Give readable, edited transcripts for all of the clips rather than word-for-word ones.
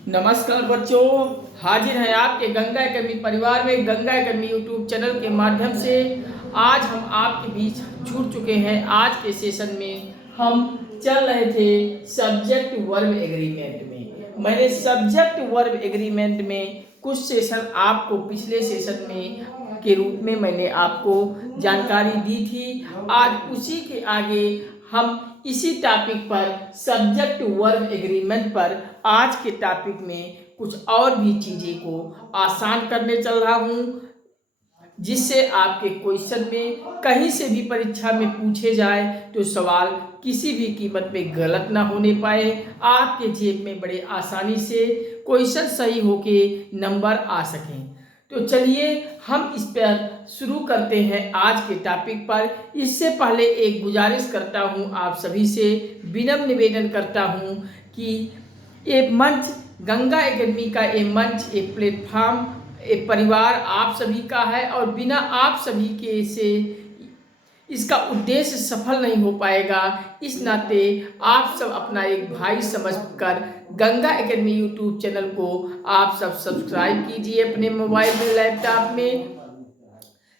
नमस्कार बच्चों, हाजिर हैं आपके गंगा एकेडमी परिवार में। गंगा एकेडमी यूट्यूब चैनल के माध्यम से आज हम आपके बीच जुड़ चुके हैं। आज के सेशन में हम चल रहे थे सब्जेक्ट वर्ब एग्रीमेंट में। मैंने सब्जेक्ट वर्ब एग्रीमेंट में कुछ सेशन आपको पिछले सेशन में के रूप में मैंने आपको जानकारी दी थी। आज उसी के आगे हम इसी टॉपिक पर सब्जेक्ट वर्ब एग्रीमेंट पर आज के टॉपिक में कुछ और भी चीज़ें को आसान करने चल रहा हूँ, जिससे आपके क्वेश्चन में कहीं से भी परीक्षा में पूछे जाए तो सवाल किसी भी कीमत पे गलत ना होने पाए। आपके जेब में बड़े आसानी से क्वेश्चन सही होके नंबर आ सकें। तो चलिए हम इस पर शुरू करते हैं आज के टॉपिक पर। इससे पहले एक गुजारिश करता हूं, आप सभी से विनम्र निवेदन करता हूं कि ये मंच गंगा एकेडमी का ये मंच, एक प्लेटफॉर्म, एक परिवार आप सभी का है और बिना आप सभी के से इसका उद्देश्य सफल नहीं हो पाएगा। इस नाते आप सब अपना एक भाई समझकर गंगा एकेडमी यूट्यूब चैनल को आप सब सब्सक्राइब कीजिए अपने मोबाइल में, लैपटॉप में।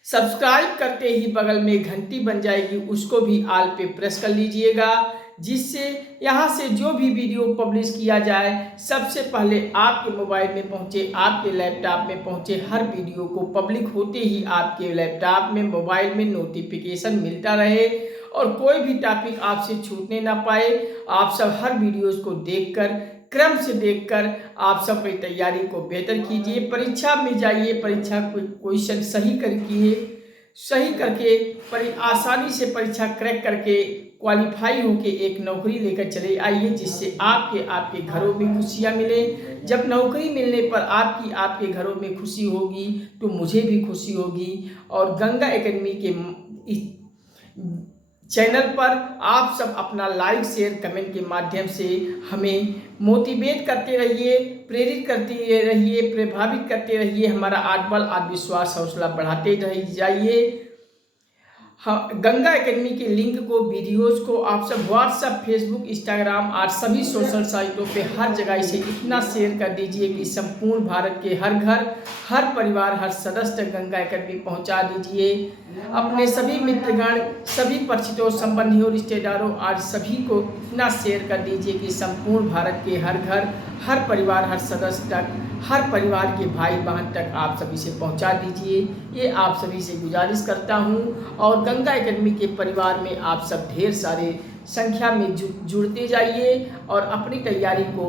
सब्सक्राइब करते ही बगल में घंटी बन जाएगी, उसको भी ऑल पे प्रेस कर लीजिएगा, जिससे यहाँ से जो भी वीडियो पब्लिश किया जाए सबसे पहले आपके मोबाइल में पहुँचे, आपके लैपटॉप में पहुँचे। हर वीडियो को पब्लिक होते ही आपके लैपटॉप में, मोबाइल में नोटिफिकेशन मिलता रहे और कोई भी टॉपिक आपसे छूटने ना पाए। आप सब हर वीडियोज़ को देखकर, क्रम से देखकर आप सब अपनी तैयारी को बेहतर कीजिए। परीक्षा में जाइए, परीक्षा क्वेश्चन सही करके आसानी से परीक्षा क्रैक करके क्वालिफाई होके एक नौकरी लेकर चले आइए, जिससे आपके घरों में खुशियाँ मिले। जब नौकरी मिलने पर आपके घरों में खुशी होगी तो मुझे भी खुशी होगी। और गंगा एकेडमी के इस चैनल पर आप सब अपना लाइक, शेयर, कमेंट के माध्यम से हमें मोटिवेट करते रहिए, प्रेरित करते रहिए, प्रभावित करते रहिए। हमारा आत्मबल, आत्मविश्वास, हौसला बढ़ाते जाइए। हाँ, गंगा एकेडमी के लिंक को, वीडियोस को आप सब व्हाट्सएप, फेसबुक, इंस्टाग्राम और सभी सोशल साइटों पे हर जगह इसे इतना शेयर कर दीजिए कि संपूर्ण भारत के हर घर, हर परिवार, हर सदस्य तक गंगा एकेडमी पहुंचा दीजिए। अपने सभी मित्रगण, सभी परिचितों, संबंधियों, रिश्तेदारों और सभी को इतना शेयर कर दीजिए कि संपूर्ण भारत के हर घर, हर परिवार, हर सदस्य तक, हर परिवार के भाई बहन तक आप सभी से पहुंचा दीजिए। ये आप सभी से गुजारिश करता हूं। और गंगा एकेडमी के परिवार में आप सब ढेर सारे संख्या में जुड़ते जाइए और अपनी तैयारी को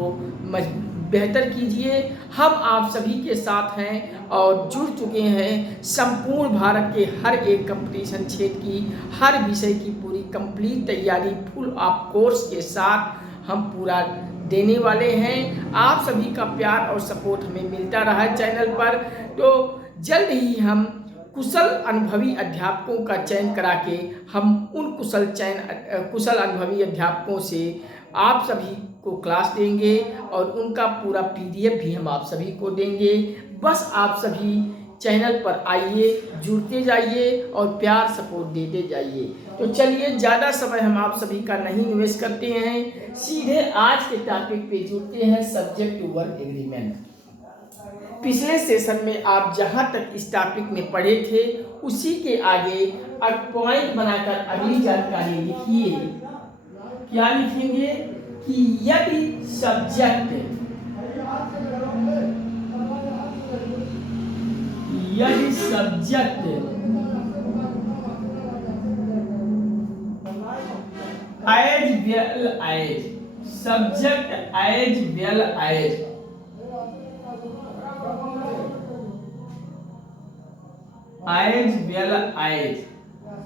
बेहतर कीजिए। हम आप सभी के साथ हैं और जुड़ चुके हैं। संपूर्ण भारत के हर एक कंपटीशन क्षेत्र की, हर विषय की पूरी कंप्लीट तैयारी फुल ऑफ कोर्स के साथ हम पूरा देने वाले हैं। आप सभी का प्यार और सपोर्ट हमें मिलता रहा है चैनल पर। तो जल्द ही हम कुशल अनुभवी अध्यापकों का चयन करा के हम उन कुशल अनुभवी अध्यापकों से आप सभी को क्लास देंगे और उनका पूरा पीडीएफ भी हम आप सभी को देंगे। बस आप सभी चैनल पर आइए, जुड़ते जाइए और प्यार सपोर्ट देते जाइए। तो चलिए, ज़्यादा समय हम आप सभी का नहीं निवेश करते हैं, सीधे आज के टॉपिक पे जुड़ते हैं, सब्जेक्ट वर्ब एग्रीमेंट। पिछले सेशन में आप जहां तक इस टॉपिक में पढ़े थे उसी के आगे पॉइंट बनाकर अगली जानकारी लिखिए। क्या लिखेंगे कि यदि subject as well as, subject as well as,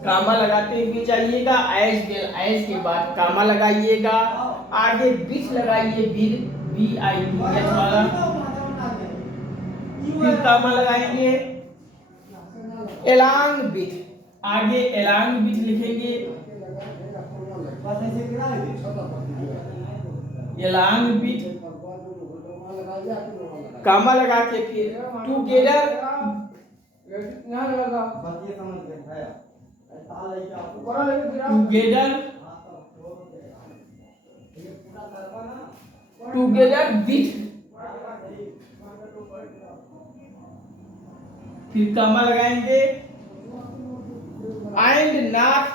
comma लगाते हुए जाइएगा। एज वेल एज के बाद कामा लगाइएगा, आगे विथ लगाइए, VITH वाला, फिर कामा लगाएंगे। एलॉन्ग विथ, आगे एलॉन्ग विथ लिखेंगे, एलॉन्ग विथ, कामा लगा के फिर टुगेदर, टुगेदर विथ फिर कॉमा लगाएंगे, and not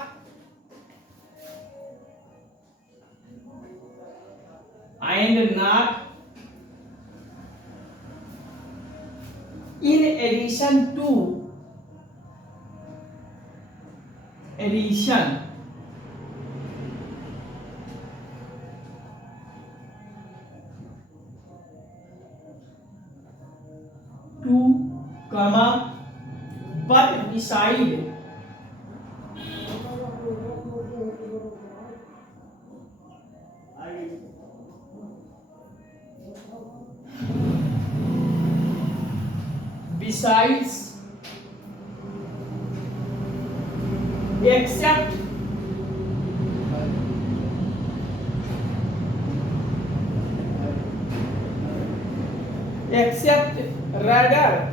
in addition to comma but besides except rather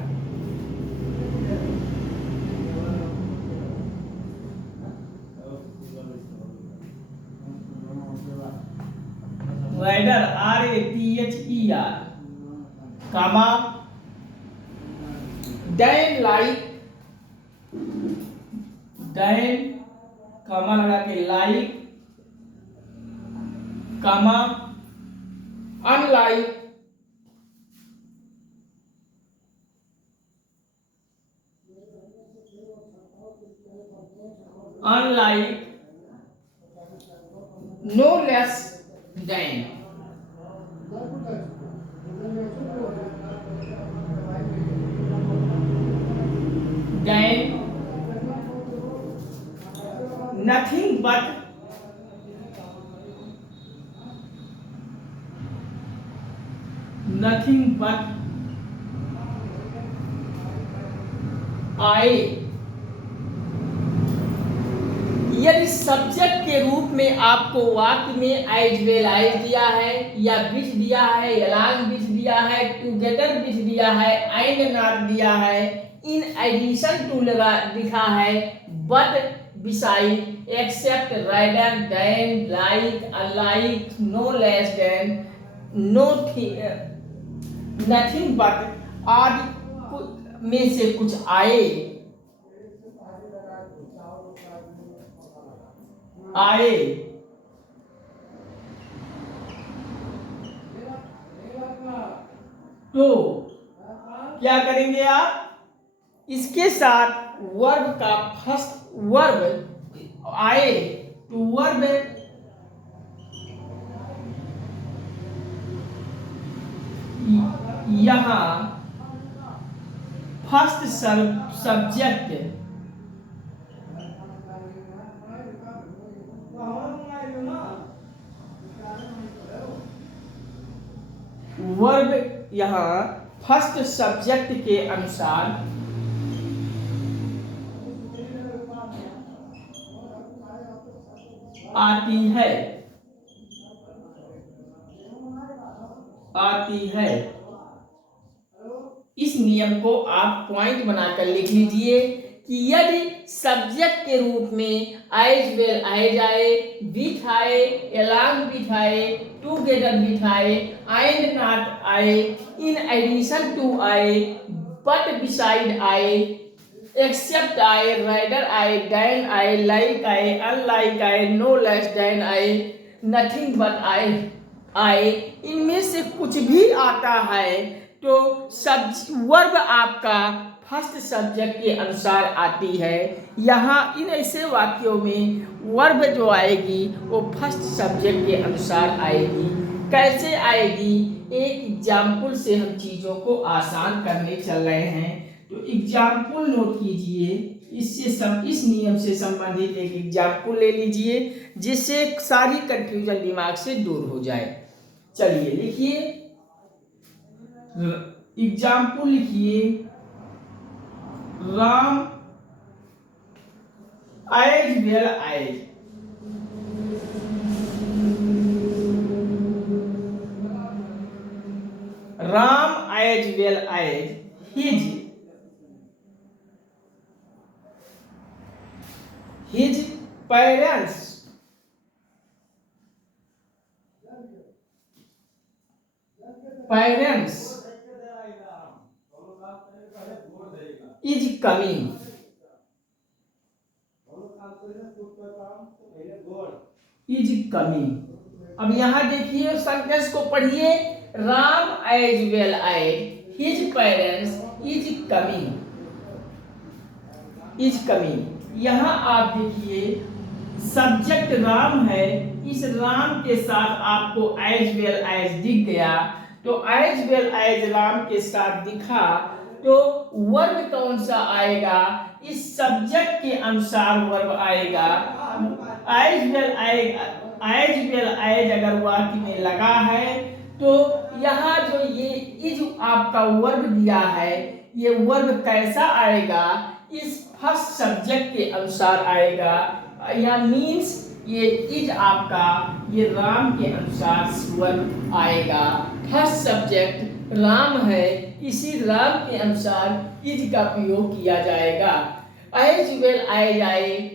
rather comma then comma लगा के like comma unlike no less than nothing but I। यदि subject के रूप में आपको वाक्य में एज वेल एज दिया है, या विच दिया है, along विच दिया है, टुगेदर विच दिया है, एंड नॉट दिया है, इन एडिशन टू लिखा है, but beside, except, rather than, like, unlike, no less than, nothing but आदि में से कुछ आए तो क्या करेंगे आप, इसके साथ वर्ब का फर्स्ट वर्ब आए तो वर्ब यहां फर्स्ट सब्जेक्ट वर्ब यहां फर्स्ट सब्जेक्ट के अनुसार आती है। इस नियम को आप पॉइंट बनाकर लिख लीजिए कि यदि सब्जेक्ट के रूप में एज वेल एज आए, विथ आए, along विथ आए, टुगेदर विथ आए, एंड नॉट आए, इन एडिशन टू आए, बट बिसाइड आए, एक्सेप्ट आए, रादर आए, देन आए, लाइक आए, अनलाइक आए, नो लेस देन आए, नथिंग बट आए, इनमें से कुछ भी आता है तो वर्ब आपका फर्स्ट सब्जेक्ट के अनुसार आती है। यहाँ इन ऐसे वाक्यों में वर्ब जो आएगी वो फर्स्ट सब्जेक्ट के अनुसार आएगी। कैसे आएगी, एक एग्जाम्पल से हम चीज़ों को आसान करने चल रहे हैं, तो एग्जाम्पल नोट कीजिए। इस नियम से संबंधित एक एग्जाम्पल ले लीजिए जिससे सारी कंफ्यूजन दिमाग से दूर हो जाए। चलिए लिखिए, एग्जाम्पल लिखिए, Ram as well as, Ram as well as his parents is coming, is coming. अब यहाँ देखिए सेंटेंस को पढ़िए, Ram as well as his parents is coming, is coming. यहाँ आप देखिए सब्जेक्ट राम है, इस राम के साथ आपको एज वेल एज दिख गया, तो एज वेल एज राम के साथ दिखा तो वर्ब कौन सा आएगा, इस सब्जेक्ट के अनुसार वर्ब आएगा। एज वेल एज अगर वाक्य में लगा है तो यहाँ जो ये इज आपका वर्ब दिया है, ये वर्ब कैसा आएगा, इस फर्स्ट सब्जेक्ट के अनुसार आएगा। या मीन्स ये इज आपका ये राम के अनुसार वर्ब आएगा। फर्स्ट सब्जेक्ट राम है, इसी राम के अनुसार इज का प्रयोग किया जाएगा। As well as I,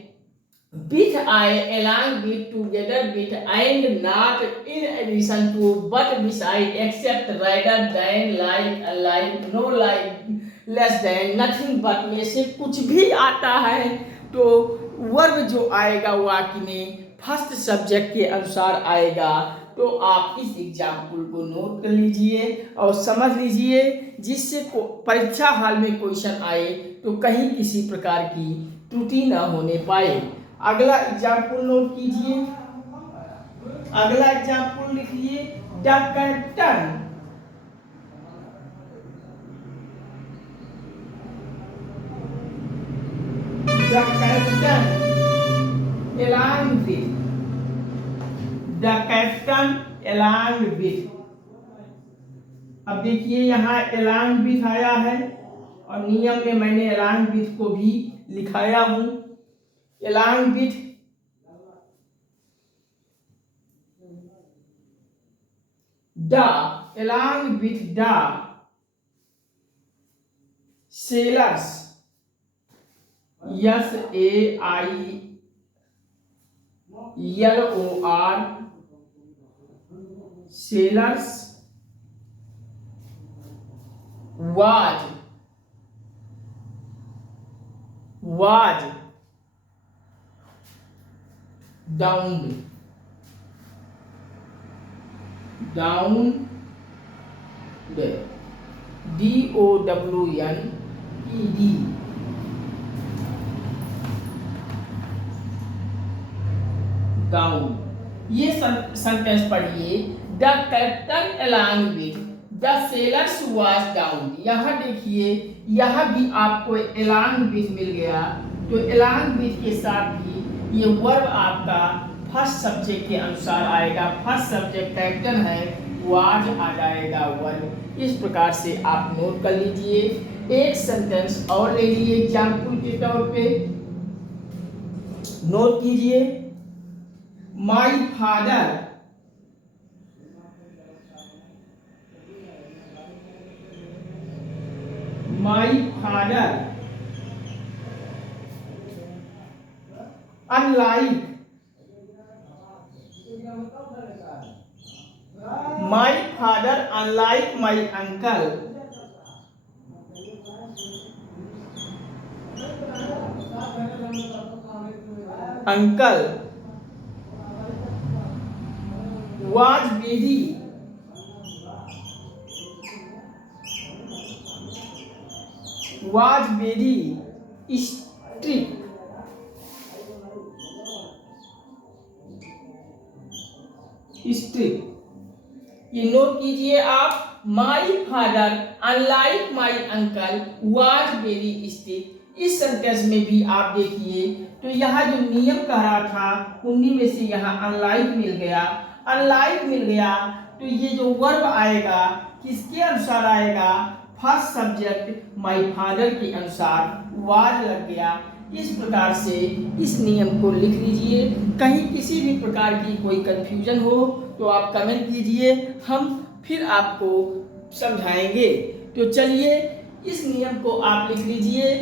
with I, along with, together with, and not, in addition to, but beside, except, rather than, like, alike, no like, less than, nothing but में से कुछ भी आता है तो वर्ब जो आएगा वाक्य में फर्स्ट सब्जेक्ट के अनुसार आएगा। तो आप इस एग्जाम्पल को नोट कर लीजिए और समझ लीजिए, जिससे परीक्षा हाल में क्वेश्चन आए तो कहीं किसी प्रकार की त्रुटि न होने पाए। अगला एग्जाम्पल नोट कीजिए, अगला एग्जाम्पल लिखिए, the captain, the captain along with, the captain along with। अब देखिए यहाँ along with आया है और नियम में मैंने along with को भी लिखाया हूं। along with the, along with the sailors, SAILOR, sailors was downed, DOWNED, down. ये सेंटेंस पढ़िए, the captain along with the sailors was down। यहाँ देखिए यहाँ भी आपको along with मिल गया, तो along with के साथ भी ये वर्ब आपका फर्स्ट सब्जेक्ट के अनुसार आएगा। फर्स्ट सब्जेक्ट कैप्टन है, वाज आ जाएगा वर्ब। इस प्रकार से आप नोट कर लीजिए। एक सेंटेंस और ले लीजिए एग्जाम्पल के तौर पे, नोट कीजिए, my father, my father unlike, my father unlike my uncle, uncle was very strict, ये नोट कीजिए आप, my father unlike my uncle was very strict. इस सेंटेंस में भी आप देखिए तो यहाँ जो नियम कह रहा था उन्हीं में से यहाँ अनलाइक मिल गया, अनलाइक मिल गया, तो ये जो वर्ब आएगा किसके अनुसार आएगा, फर्स्ट सब्जेक्ट माई फादर के अनुसार वाज लग गया। इस प्रकार से इस नियम को लिख लीजिए। कहीं किसी भी प्रकार की कोई कंफ्यूजन हो तो आप कमेंट कीजिए, हम फिर आपको समझाएंगे। तो चलिए इस नियम को आप लिख लीजिए।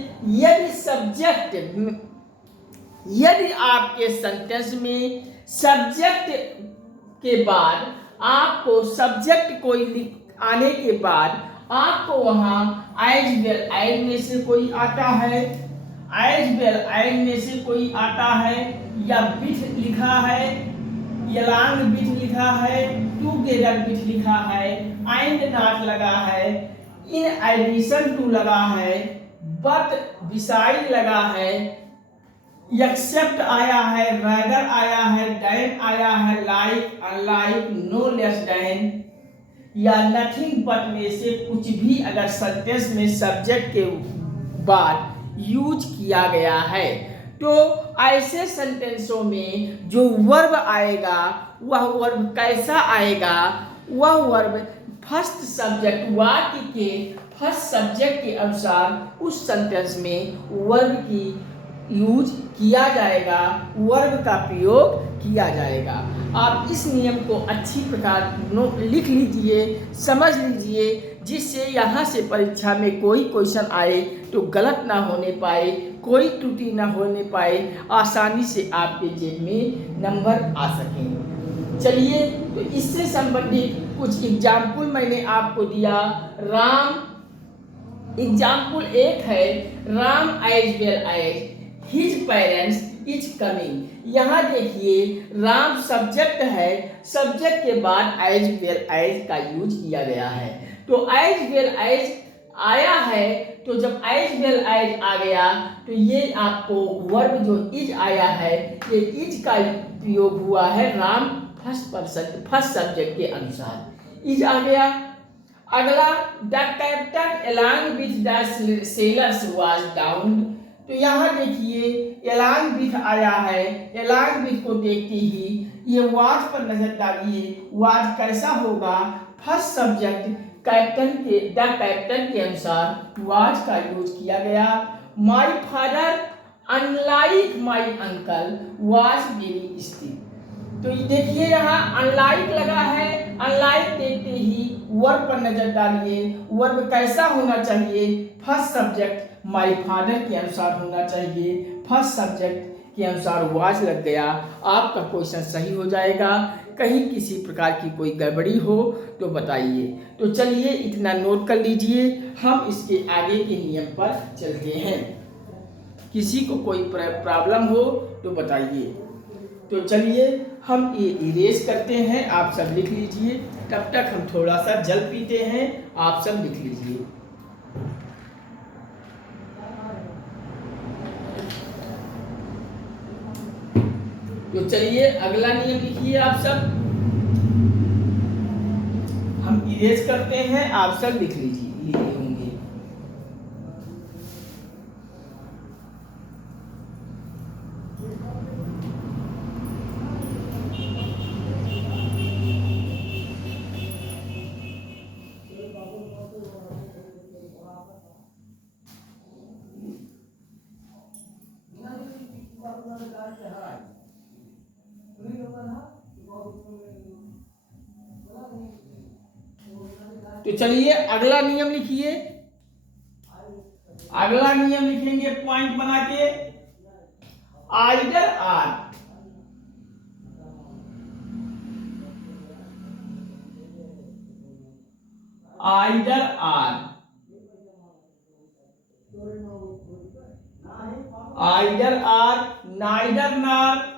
यदि आपके सेंटेंस में सब्जेक्ट के बाद आपको सब्जेक्ट कोई आने के बाद आपको वहां एज वेल एज में से कोई आता है, एज वेल एज में से कोई आता है, या विथ लिखा है, यलांग विथ लिखा है, टुगेदर विथ लिखा है, एंड नॉट लगा है, इन एडिशन टू लगा है, बट बिसाइड लगा है, एक्सेप्ट आया है, रैदर आया है, डैन आया है, like, unlike, no less than, या नथिंग बट में से कुछ भी अगर सेंटेंस में सब्जेक्ट के बाद यूज किया गया है तो ऐसे सेंटेंसों में जो वर्ब आएगा वह वर्ब कैसा आएगा, वह वर्ब फर्स्ट सब्जेक्ट वाक्य के फर्स्ट सब्जेक्ट के अनुसार उस सेंटेंस में वर्ब की यूज किया जाएगा, वर्ब का प्रयोग किया जाएगा। आप इस नियम को अच्छी प्रकार लिख लीजिए, समझ लीजिए, जिससे यहाँ से परीक्षा में कोई क्वेश्चन आए तो गलत ना होने पाए, कोई त्रुटि ना होने पाए, आसानी से आपके जेब में नंबर आ सकें। चलिए, तो इससे संबंधित कुछ एग्जाम्पल मैंने आपको दिया। राम एग्जाम्पल एक है, Ram as well as his parents is coming. यहाँ देखिए राम सब्जेक्ट है, सब्जेक्ट के बाद एज वेल एज का यूज किया गया है। तो एज वेल एज आया है, तो जब एज वेल एज आ गया तो ये आपको वर्ब जो इज आया है, ये इज का प्रयोग हुआ है Ram first person first subject के अनुसार, इज आ गया। अगला, the captain along with the sellers was down. तो यहाँ देखिए एलांग विथ आया है, एलांग विथ को देखते ही ये वाज पर नजर डालिए, वाज कैसा होगा, फर्स्ट सब्जेक्ट कैप्टन के द कैप्टन के अनुसार वाज का यूज किया गया। My father unlike my uncle was very still. तो देखिए यहाँ अनलाइक लगा है, अनलाइक देखते ही वर्ब पर नजर डालिए, वर्ब कैसा होना चाहिए, फर्स्ट सब्जेक्ट माय फादर के अनुसार होना चाहिए, फर्स्ट सब्जेक्ट के अनुसार वाज लग गया, आपका क्वेश्चन सही हो जाएगा। कहीं किसी प्रकार की कोई गड़बड़ी हो तो बताइए। तो चलिए इतना नोट कर लीजिए, हम इसके आगे के नियम पर चलते हैं। किसी को कोई प्रॉब्लम हो तो बताइए। तो चलिए हम ये इरेज करते हैं, आप सब लिख लीजिए, तब तक हम थोड़ा सा जल पीते हैं, आप सब लिख लीजिए। तो चलिए अगला नियम लिखिए आप सब, हम इरेज करते हैं, आप सब लिख लीजिए होंगे। तो चलिए अगला नियम लिखिए, अगला नियम लिखेंगे पॉइंट बना के, either or, either or, either or, neither nor,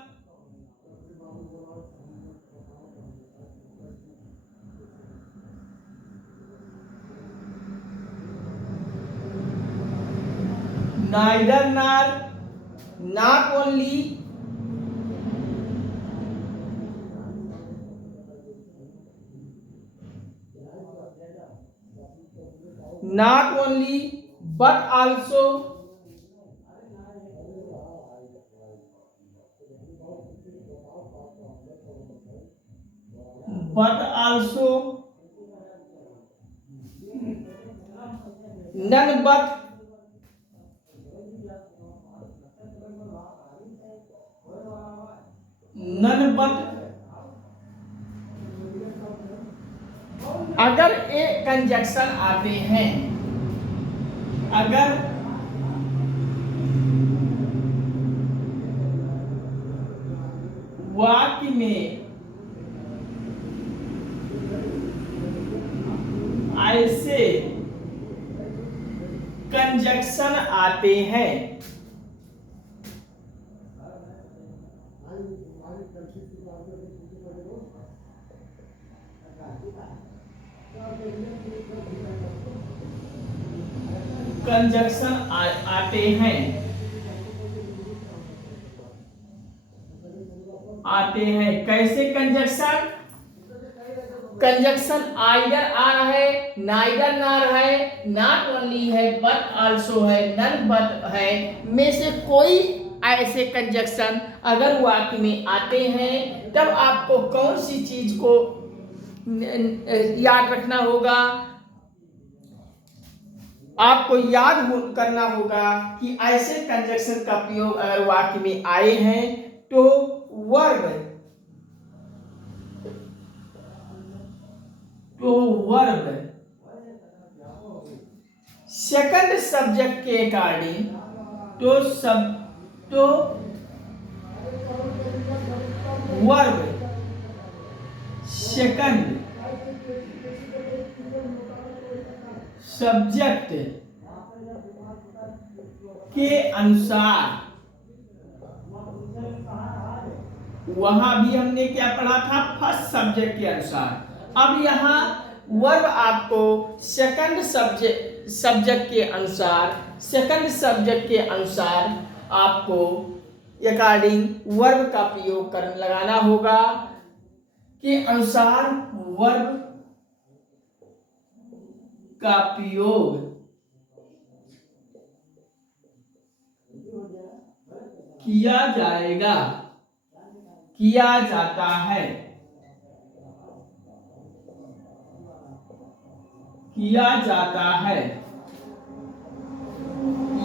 neither nor, not only, not only but also, but also, none but, none but, अगर ए कंजक्शन आते हैं, अगर वाक्य में ऐसे कंजक्शन आते हैं। कंजक्शन आते हैं कैसे कंजक्शन? कंजक्शन आइदर आ रहा है, नाइदर ना रहा है, नॉट ओनली है, बट आल्सो है, नन बट है, में से कोई ऐसे कंजक्शन अगर वाक्य में आते हैं तब आपको कौन सी चीज को याद रखना होगा? आपको याद करना होगा कि ऐसे कंजक्शन का प्रयोग अगर वाक्य में आए हैं तो वर्ब सेकंड सब्जेक्ट के अकॉर्डिंग तो वर्ब सेकंड सब्जेक्ट के अनुसार, वहां भी हमने क्या पढ़ा था? फर्स्ट सब्जेक्ट के अनुसार। अब यहाँ वर्ब आपको सेकंड सब्जेक्ट के अनुसार आपको अकॉर्डिंग वर्ब का प्रयोग लगाना होगा के अनुसार वर्ब का प्रयोग किया जाता है,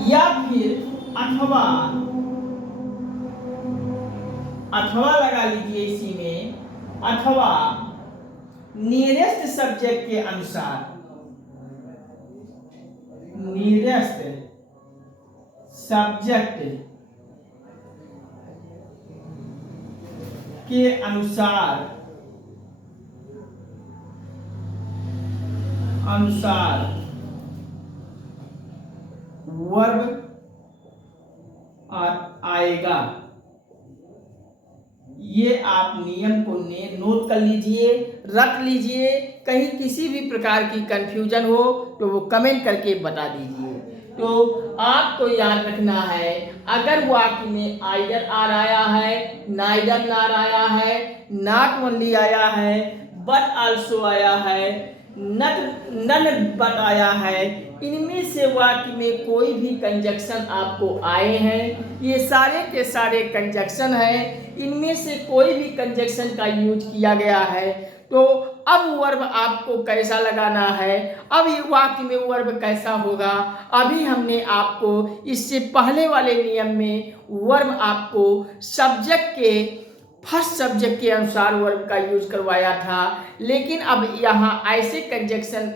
या फिर अथवा लगा लीजिए इसी में, अथवा नियरेस्ट सब्जेक्ट के अनुसार, नियरेस्ट सब्जेक्ट के अनुसार वर्ब आएगा। ये आप नियम को नोट कर लीजिए, रख लीजिए। कहीं किसी भी प्रकार की कंफ्यूजन हो तो वो कमेंट करके बता दीजिए। तो आपको याद रखना है, अगर वाक्य में आइदर आर आया है, नाइदर नार आया है, नॉट ओनली आया है, बट आल्सो आया है, नन बट आया है, इनमें से वाक्य में कोई भी कंजक्शन आपको आए हैं, ये सारे के सारे कंजक्शन हैं, इनमें से कोई भी कंजक्शन का यूज किया गया है, तो अब वर्ब आपको कैसा लगाना है, अब ये वाक्य में वर्ब कैसा होगा, अभी हमने आपको इससे पहले वाले नियम में वर्ब आपको सब्जेक्ट के फर्स्ट सब्जेक्ट के अनुसार वर्ब का यूज करवाया था। लेकिन अब यहाँ ऐसे कंजक्शन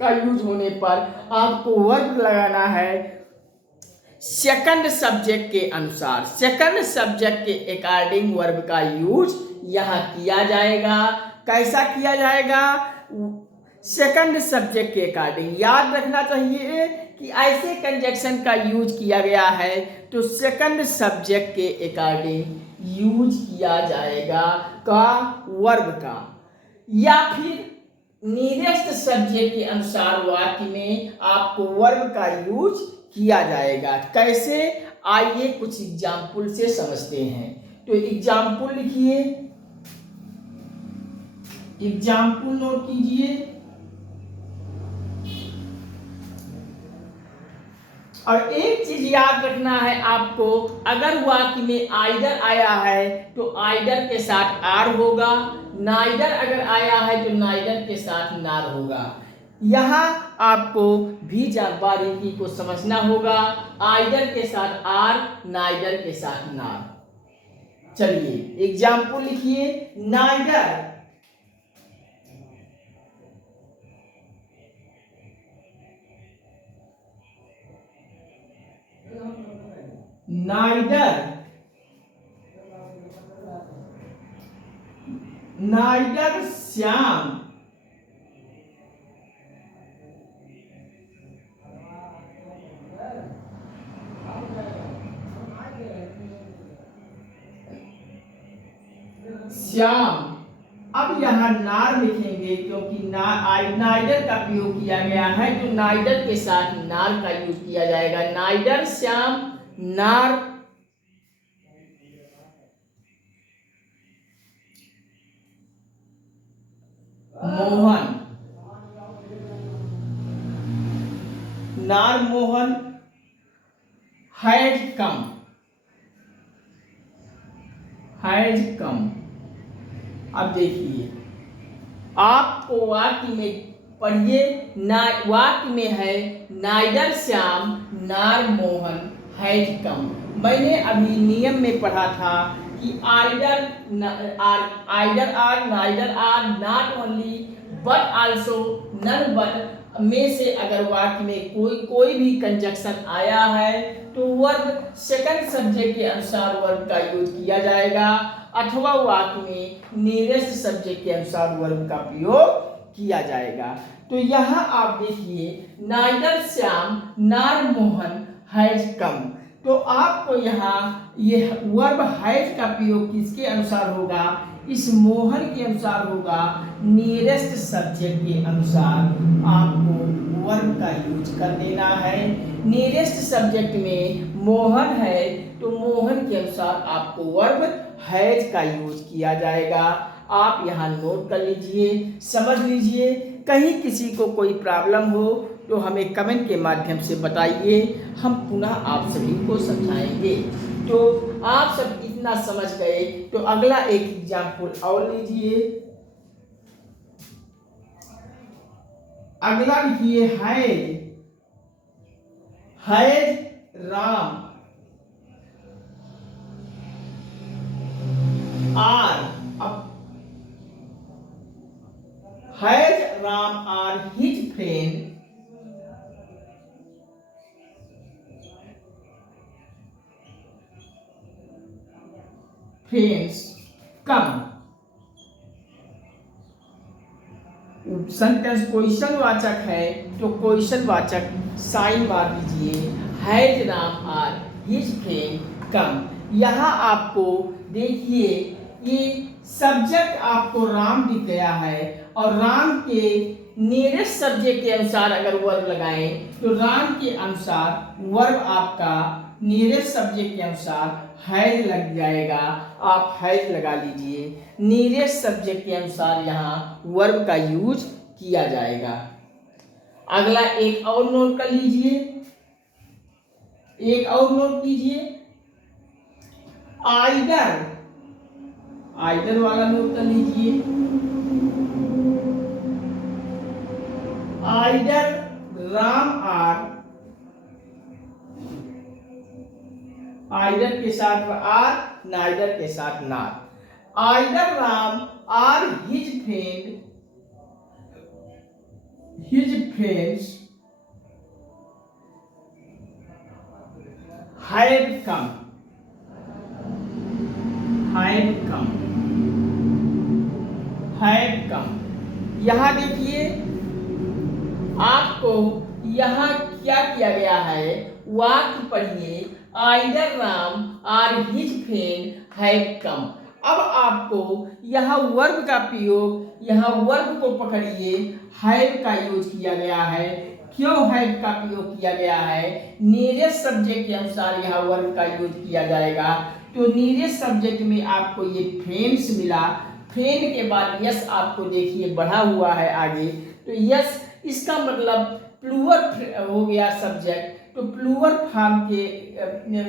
का यूज होने पर आपको वर्ब लगाना है सेकंड सब्जेक्ट के अनुसार, सेकंड सब्जेक्ट के अकॉर्डिंग वर्ब का यूज यहाँ किया जाएगा। कैसा किया जाएगा? सेकंड सब्जेक्ट के अकॉर्डिंग। याद रखना चाहिए कि ऐसे कंजक्शन का यूज किया गया है तो सेकंड सब्जेक्ट के अकॉर्डिंग यूज किया जाएगा का वर्ब का, या फिर नियरेस्ट सब्जेक्ट के अनुसार वाक्य में आपको वर्ब का यूज किया जाएगा। कैसे? आइए कुछ एग्जाम्पल से समझते हैं। तो एग्जाम्पल लिखिए, एग्जाम्पल नोट कीजिए। और एक चीज याद रखना है आपको, अगर वाक्य में आइदर आया है तो आइदर के साथ आर होगा, नाइदर अगर आया है तो नाइदर के साथ नार होगा। यहाँ आपको भी बारीकी को समझना होगा, आइदर के साथ आर, नाइदर के साथ नार। चलिए एग्जाम्पल लिखिए। Neither neither Shyam Shyam. अब यहाँ नार लिखेंगे क्योंकि नाइडर का प्रयोग किया गया है, तो नाइडर के साथ नार का यूज किया जाएगा। नाइडर श्याम, नार मोहन। नार Mohan has come, has come. अब देखिए, आपको वाक्य में पढ़िए, वाक्य में है नाइडर श्याम नार मोहन हैज कम। मैंने अभी नियम में पढ़ा था कि either or neither or not only but also none but में से अगर वाक्य में कोई भी कंजक्शन आया है तो वर्ब सेकंड सब्जेक्ट के अनुसार वर्ब का यूज किया जाएगा, अथवा वाक्य में नियरेस्ट सब्जेक्ट के अनुसार वर्ब का प्रयोग किया जाएगा। तो यहाँ आप देखिए, नाइडर श्याम नार मोहन हैज कम। तो आपको यहाँ ये वर्ब हैज का प्रयोग किसके अनुसार होगा? इस मोहन के अनुसार होगा, नियरेस्ट सब्जेक्ट के अनुसार आपको वर्ब का यूज कर देना है। नियरेस्ट सब्जेक्ट में मोहन है तो मोहन के अनुसार आपको वर्ब हैज का यूज किया जाएगा। आप यहाँ नोट कर लीजिए, समझ लीजिए। कहीं किसी को कोई प्रॉब्लम हो तो हमें कमेंट के माध्यम से बताइए, हम पुनः आप सभी को समझाएंगे। तो आप सब इतना समझ गए तो अगला एक एग्जाम्पल और लीजिए। अगला लिखिए has Ram are. Has Ram are his friend friends come. Sentence question वाचक है तो क्वेश्चन वाचक साइन मार दीजिए, has Ram are his friend come. यहाँ आपको देखिए, ये सब्जेक्ट आपको राम दिख गया है और राम के नियरेस्ट सब्जेक्ट के अनुसार अगर वर्ब लगाएं तो राम के अनुसार वर्ब आपका नियरेस्ट सब्जेक्ट के अनुसार हैज लग जाएगा। आप हैज लगा लीजिए, नियरेस्ट सब्जेक्ट के अनुसार यहाँ वर्ब का यूज किया जाएगा। अगला एक और नोट कर लीजिए, एक और नोट कीजिए, आइडर। आइडर वाला नोट कर लीजिए। आइडर राम आर, आइडर के साथ आर, नाइडर के साथ nor. Either Ram are his friends have come, have come, have come. यहाँ देखिए, आपको यहाँ क्या किया गया है, वाक्य पढ़िए, either Ram are his friend have come. अब आपको यहाँ वर्ब का प्रयोग, यहाँ वर्ब को पकड़िए, हैव का यूज किया गया है। क्यों हैव का प्रयोग किया गया है? नियरेस्ट सब्जेक्ट के अनुसार यहाँ वर्ब का यूज किया जाएगा। तो नियरेस्ट सब्जेक्ट में आपको ये फ्रेंड्स मिला, फ्रेंड के बाद यस आपको देखिए बढ़ा हुआ है आगे, तो यस इसका मतलब प्लूरल हो गया सब्जेक्ट, तो प्लूरल फॉर्म के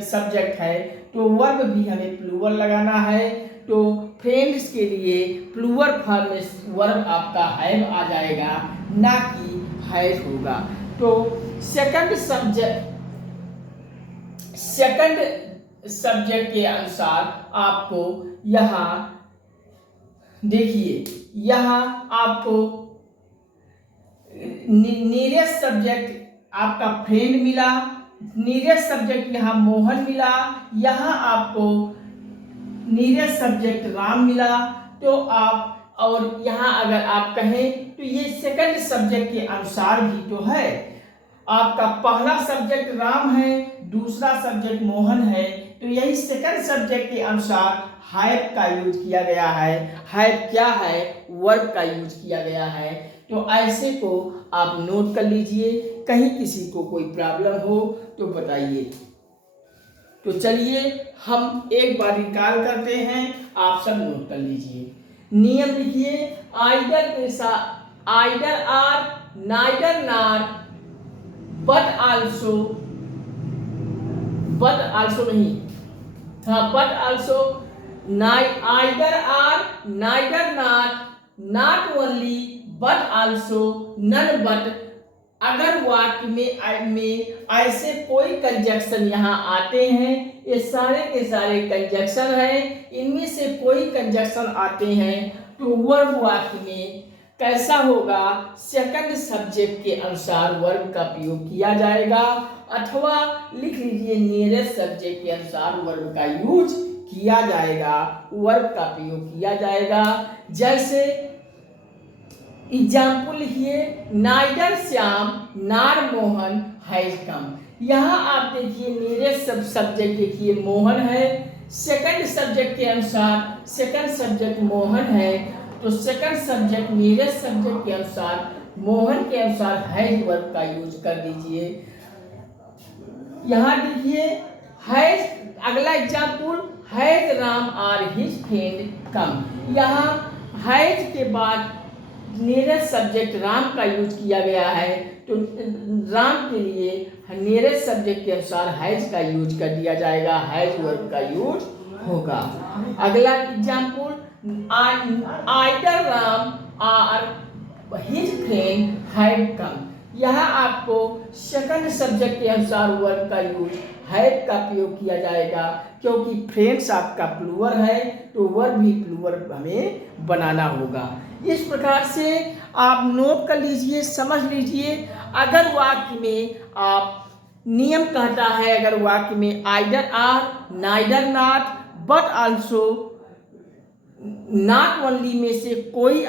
सब्जेक्ट है तो वर्ब भी हमें प्लूरल लगाना है। तो फ्रेंड्स के लिए प्लूरल फॉर्म में वर्ब आपका हैव आ जाएगा, ना कि हैज होगा। तो सेकंड सब्जेक्ट के अनुसार आपको यहाँ देखिए, यहाँ आपको नियरेस्ट सब्जेक्ट आपका फ्रेंड मिला, नियरेस्ट सब्जेक्ट यहाँ मोहन मिला, यहाँ आपको नियरेस्ट सब्जेक्ट राम मिला। तो आप, और यहाँ अगर आप कहें तो ये सेकंड सब्जेक्ट के अनुसार भी तो है। आपका पहला सब्जेक्ट राम है, दूसरा सब्जेक्ट मोहन है, तो यही सेकंड सब्जेक्ट के अनुसार हैव का यूज किया गया है। हैव क्या है? वर्ब का यूज किया गया है। तो ऐसे को आप नोट कर लीजिए, कहीं किसी को कोई प्रॉब्लम हो तो बताइए। तो चलिए हम एक बार रिकॉल करते हैं, आप सब नोट कर लीजिए। नियम लिखिए, आइदर के साथ either or, neither nor, but also नहीं, हाँ but also, either or, neither not, not only, but also, none but. अगर वाक्य में ऐसे कोई कंजक्शन यहाँ आते हैं, ये सारे के सारे कंजक्शन हैं, इनमें से कोई कंजक्शन आते हैं तो वर्ब वाक्य में कैसा होगा? सेकंड सब्जेक्ट के अनुसार वर्ब का प्रयोग किया जाएगा, अथवा लिख लीजिए नियरेस्ट सब्जेक्ट के अनुसार वर्ब का यूज किया जाएगा, वर्ब का प्रयोग किया जाएगा। जैसे एग्जाम्पल लिखिए, नाइदर श्याम नार मोहन हैज कम। यहाँ आप देखिए नियरेस्ट सब्जेक्ट देखिए मोहन है, सेकंड सब्जेक्ट के अनुसार सेकंड सब्जेक्ट मोहन है, तो सेकंड सब्जेक्ट नियरेस्ट सब्जेक्ट के अनुसार मोहन के अनुसार हैज वर्ब का यूज कर दीजिए। यहाँ देखिए हैज, अगला example, has Ram are his friend come. यहाँ हैज के बाद नियरेस्ट सब्जेक्ट राम का यूज किया गया है, तो राम के लिए नियरेस्ट सब्जेक्ट के अनुसार हैज का यूज कर दिया जाएगा, हैज वर्ब का यूज होगा। अगला example, either Ram are his friend have come. यहाँ आपको सेकंड सब्जेक्ट के अनुसार वर्ब का यूज हैव का प्रयोग किया जाएगा, क्योंकि फ्रेंड्स आपका प्लूरल है तो वर्ब भी प्लूरल हमें बनाना होगा। इस प्रकार से आप नोट कर लीजिए, समझ लीजिए। अगर वाक्य में आप नियम कहता है, अगर वाक्य में either or, neither not, but also, not only में से कोई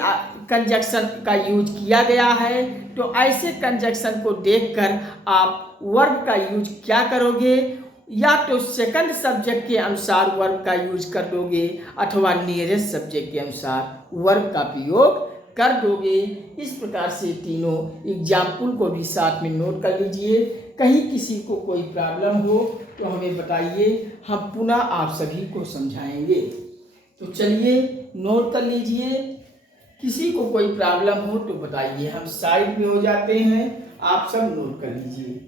कंजक्शन का यूज किया गया है, तो ऐसे कंजक्शन को देखकर आप वर्ब का यूज क्या करोगे? या तो सेकंड सब्जेक्ट के अनुसार वर्ब का यूज कर दोगे, अथवा नियरेस्ट सब्जेक्ट के अनुसार वर्ब का प्रयोग कर दोगे। इस प्रकार से तीनों एग्जाम्पल को भी साथ में नोट कर लीजिए। कहीं किसी को कोई प्रॉब्लम हो तो हमें बताइए, हम पुनः आप सभी को समझाएंगे। तो चलिए नोट कर लीजिए, किसी को कोई प्रॉब्लम हो तो बताइए, हम साइड में हो जाते हैं, आप सब नोट कर लीजिए।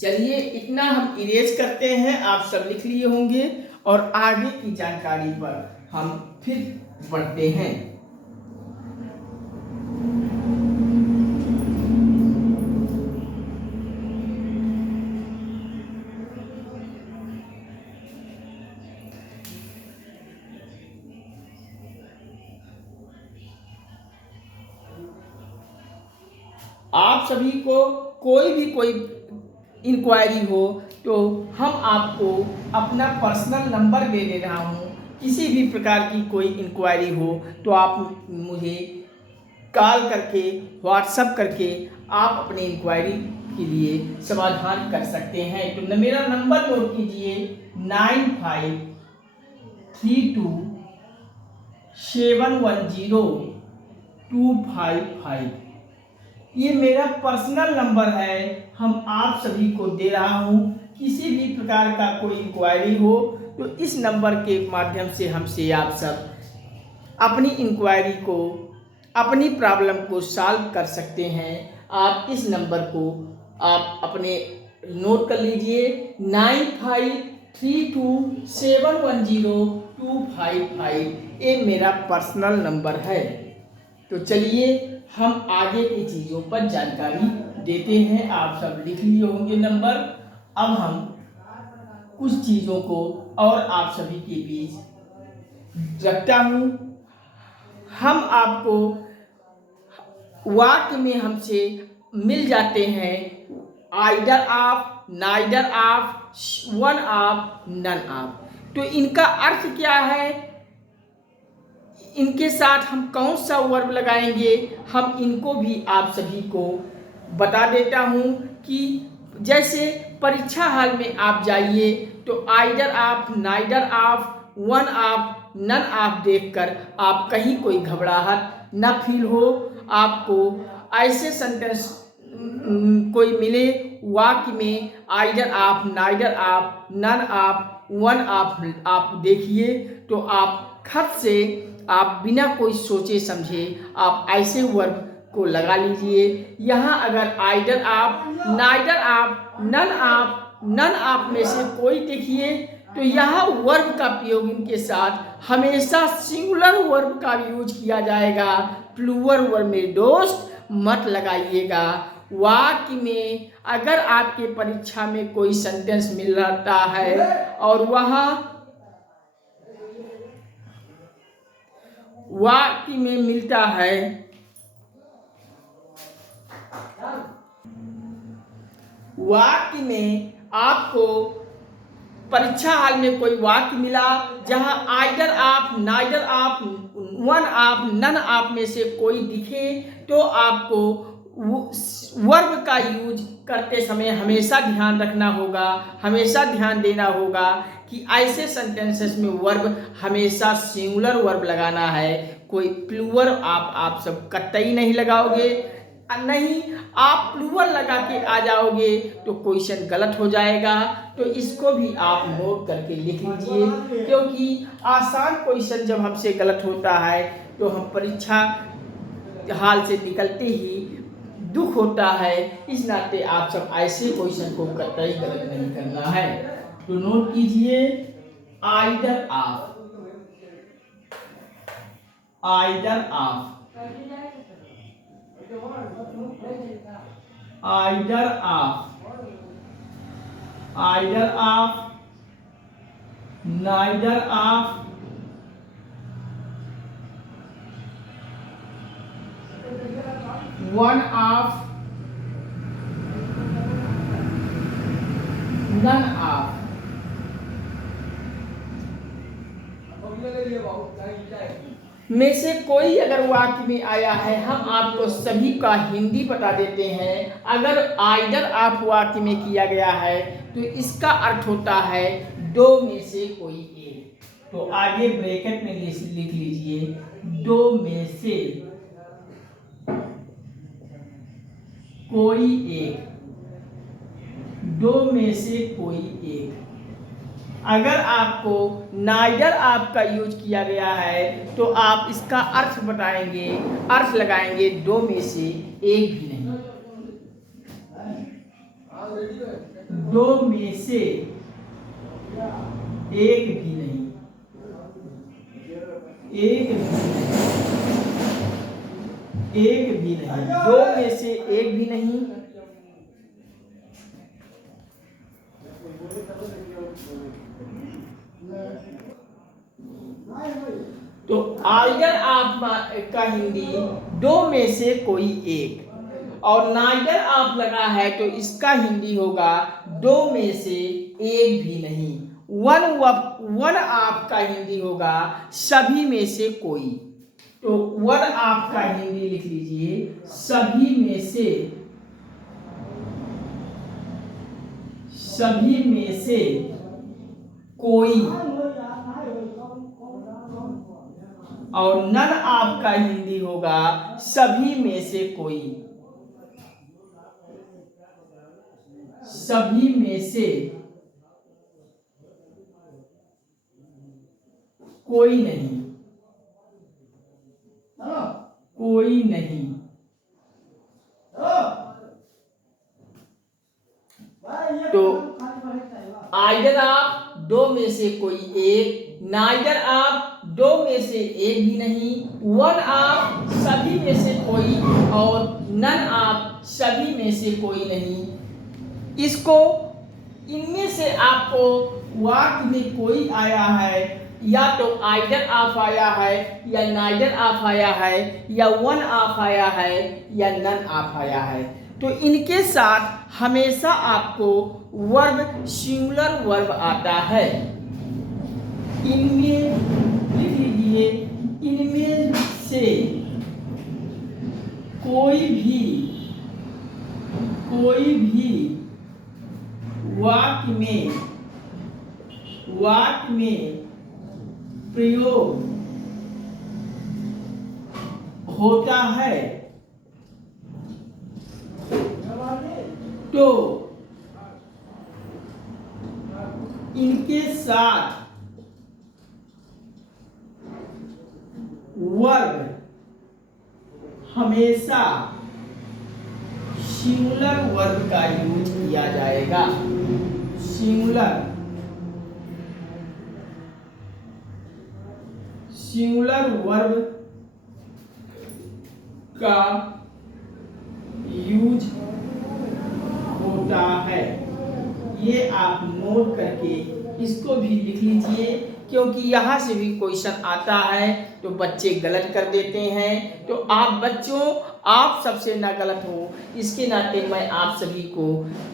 चलिए इतना हम इरेज करते हैं, आप सब लिख लिए होंगे, और आगे की जानकारी पर हम फिर बढ़ते हैं। आप सभी को कोई इंक्वायरी हो तो हम आपको अपना पर्सनल नंबर दे दे रहा हूँ। किसी भी प्रकार की कोई इंक्वायरी हो तो आप मुझे कॉल करके, व्हाट्सएप करके आप अपने इंक्वायरी के लिए समाधान कर सकते हैं। तो मेरा नंबर नोट कीजिए, 9532710255। ये मेरा पर्सनल नंबर है, हम आप सभी को दे रहा हूँ। किसी भी प्रकार का कोई इंक्वायरी हो तो इस नंबर के माध्यम से हमसे आप सब अपनी इंक्वायरी को, अपनी प्रॉब्लम को सॉल्व कर सकते हैं। आप इस नंबर को आप अपने नोट कर लीजिए, 9532710255। ये मेरा पर्सनल नंबर है। तो चलिए हम आगे की चीज़ों पर जानकारी देते हैं। आप सब लिख लिए होंगे नंबर। अब हम कुछ चीज़ों को और आप सभी के बीच रखता हूँ। हम आपको वाक्य में हमसे मिल जाते हैं either of, neither of, one of, none of. तो इनका अर्थ क्या है? इनके साथ हम कौन सा वर्ब लगाएंगे, हम इनको भी आप सभी को बता देता हूँ कि जैसे परीक्षा हॉल में आप जाइए तो आइदर आप, नाइदर आप, वन आप, नन आप देखकर आप कहीं कोई घबराहट न फील हो। आपको ऐसे सेंटेंस कोई मिले वाक्य में आइदर आप, नाइदर आप, नन आप, वन आप देखिए तो आप खट से आप बिना कोई सोचे समझे आप ऐसे वर्ब को लगा लीजिए। यहाँ अगर आइदर आप, नाइदर आप, नन आप में से कोई देखिए तो यहाँ वर्ब का प्रयोग इनके साथ हमेशा सिंगुलर वर्ब का यूज किया जाएगा। प्लूरल वर्ब में दोस्त मत लगाइएगा। वाक्य में अगर आपके परीक्षा में कोई सेंटेंस मिल रहा है और वहाँ वाक्य में मिलता है, वाक्य में आपको परीक्षा हॉल में कोई वाक्य मिला जहां आइदर आप, नाइदर आप, वन आप, नन आप में से कोई दिखे तो आपको वर्ब का यूज करते समय हमेशा ध्यान रखना होगा, हमेशा ध्यान देना होगा कि ऐसे सेंटेंसेस में वर्ब हमेशा सिंगुलर वर्ब लगाना है। कोई प्लूरल आप सब कतई नहीं लगाओगे, नहीं आप प्लूरल लगा के आ जाओगे तो क्वेश्चन गलत हो जाएगा। तो इसको भी आप नोट करके लिख लीजिए, क्योंकि आसान क्वेश्चन जब हमसे गलत होता है तो हम परीक्षा हाल से निकलते ही दुख होता है। इस नाते आप सब ऐसे क्वेश्चन को कतई गलत नहीं करना है। तो नोट कीजिए आइदर आप, आइदर आप, आइदर आप, आइदर आप, नाइदर आप, वन आप, नन आप। में से कोई अगर वाक्य में आया है, हम आपको सभी का हिंदी बता देते हैं। अगर आइदर आप वाक्य में किया गया है तो इसका अर्थ होता है दो में से कोई एक। तो आगे ब्रैकेट में लिख लीजिए दो में से कोई एक, दो में से कोई एक। अगर आपको नाइदर आपका यूज किया गया है तो आप इसका अर्थ बताएंगे, अर्थ लगाएंगे दो में से एक भी नहीं, दो में से एक भी नहीं, एक भी नहीं, एक भी नहीं, दो में से एक भी नहीं। तो आइदर आप का हिंदी दो में से कोई एक, और नाइदर आप लगा है तो इसका हिंदी होगा दो में से एक भी नहीं। वन आपका हिंदी होगा सभी में से कोई। तो वन आपका हिंदी लिख लीजिए सभी में से, सभी में से कोई। और नन आपका हिंदी होगा सभी में से कोई, सभी में से कोई नहीं, कोई नहीं। तो आइदर आप दो में से कोई एक, नाइदर आप दो में से एक भी नहीं, वन आप सभी में से कोई, और नन आप सभी में से कोई नहीं। इसको इनमें से आपको वाक्य में कोई आया है, या तो आइदर आप आया है, या नाइदर आप आया है, या वन आप आया है, या नन आप आया है। तो इनके साथ हमेशा आपको वर्ब सिंगुलर वर्ब आता है। इनमें लिख लीजिए इनमें से कोई भी वाक्य में प्रयोग होता है तो इनके साथ वर्ब हमेशा सिंगुलर वर्ब का यूज किया जाएगा। सिंगुलर वर्ब का यूज होता है। ये आप नोट करके इसको भी लिख लीजिए, क्योंकि यहाँ से भी क्वेश्चन आता है तो बच्चे गलत कर देते हैं। तो आप बच्चों, आप सबसे ना गलत हो इसके नाते मैं आप सभी को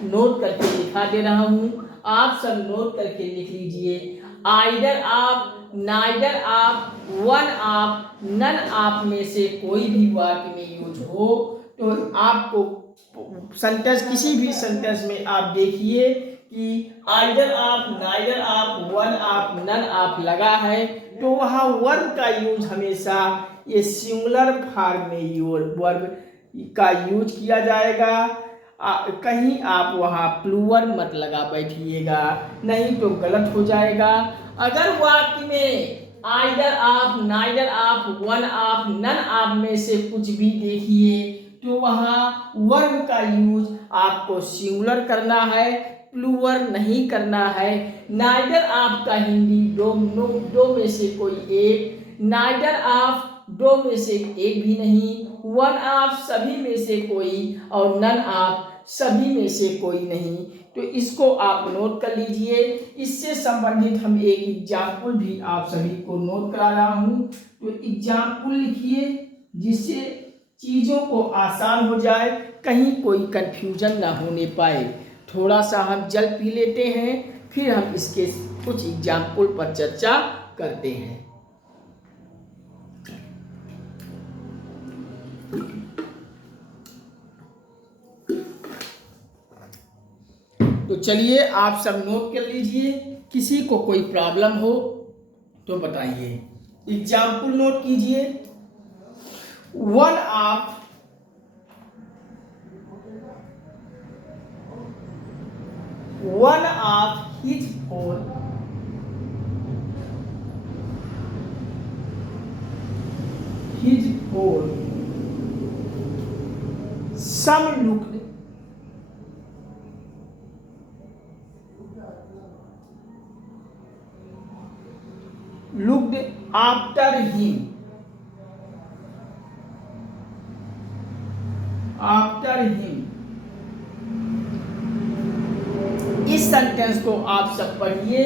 नोट करके दिखा दे रहा हूँ। आप सब नोट करके लिख लीजिए। आइदर आप, नाइदर आप, वन आप, नन आप में से कोई भी वाक्य में यूज हो तो आपको सेंटेंस, किसी भी सेंटेंस में आप देखिए कि आइदर आप, नाइदर आप, वन आप, नन आप लगा है तो वहाँ वर्ब का यूज हमेशा ये सिंगुलर फॉर्म में वर्ब का यूज किया जाएगा। कहीं आप वहाँ प्लूरल मत लगा बैठिएगा, नहीं तो गलत हो जाएगा। अगर वाक्य में आइदर आप, नाइदर आप, वन आप, नन आप में से कुछ भी देखिए तो वहाँ वर्ब का यूज आपको सिंगुलर करना है, प्लूरल नहीं करना है। नाइदर आप का हिंदी दो में से कोई एक, नाइदर आप दो में से एक भी नहीं, वन आप सभी में से कोई, और नन आप सभी में से कोई नहीं। तो इसको आप नोट कर लीजिए। इससे संबंधित हम एक एग्जाम्पल भी आप सभी को नोट करा रहा हूँ। तो एग्जाम्पल लिखिए जिससे चीज़ों को आसान हो जाए, कहीं कोई कंफ्यूजन ना होने पाए। थोड़ा सा हम जल पी लेते हैं, फिर हम इसके कुछ एग्जाम्पल पर चर्चा करते हैं। तो चलिए आप सब नोट कर लीजिए, किसी को कोई प्रॉब्लम हो तो बताइए। एग्जाम्पल नोट कीजिए। One of his four some looked after him इस सेंटेंस को आप सब पढ़िए।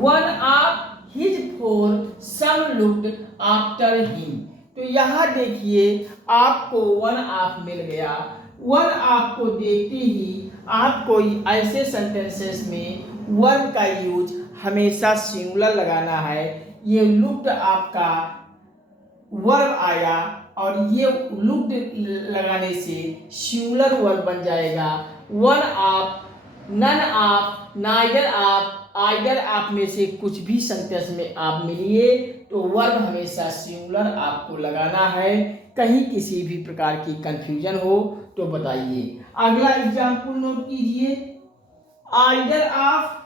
One of his four some looked after him. तो यहाँ देखिए आपको वन ऑफ मिल गया। वन ऑफ को देखते ही आपको ऐसे सेंटेंसेस में वर्ब का यूज हमेशा सिंगुलर लगाना है। ये लुक्ड आपका वर्ब आया और ये लुक्ड लगाने से सिंगुलर वर्ब बन जाएगा। One of, none of, neither of, either of में से कुछ भी सेंटेंस में आप मिलिए तो वर्ब हमेशा सिंगुलर आपको लगाना है। कहीं किसी भी प्रकार की कंफ्यूजन हो तो बताइए। अगला एग्जाम्पल नोट कीजिए। Either of,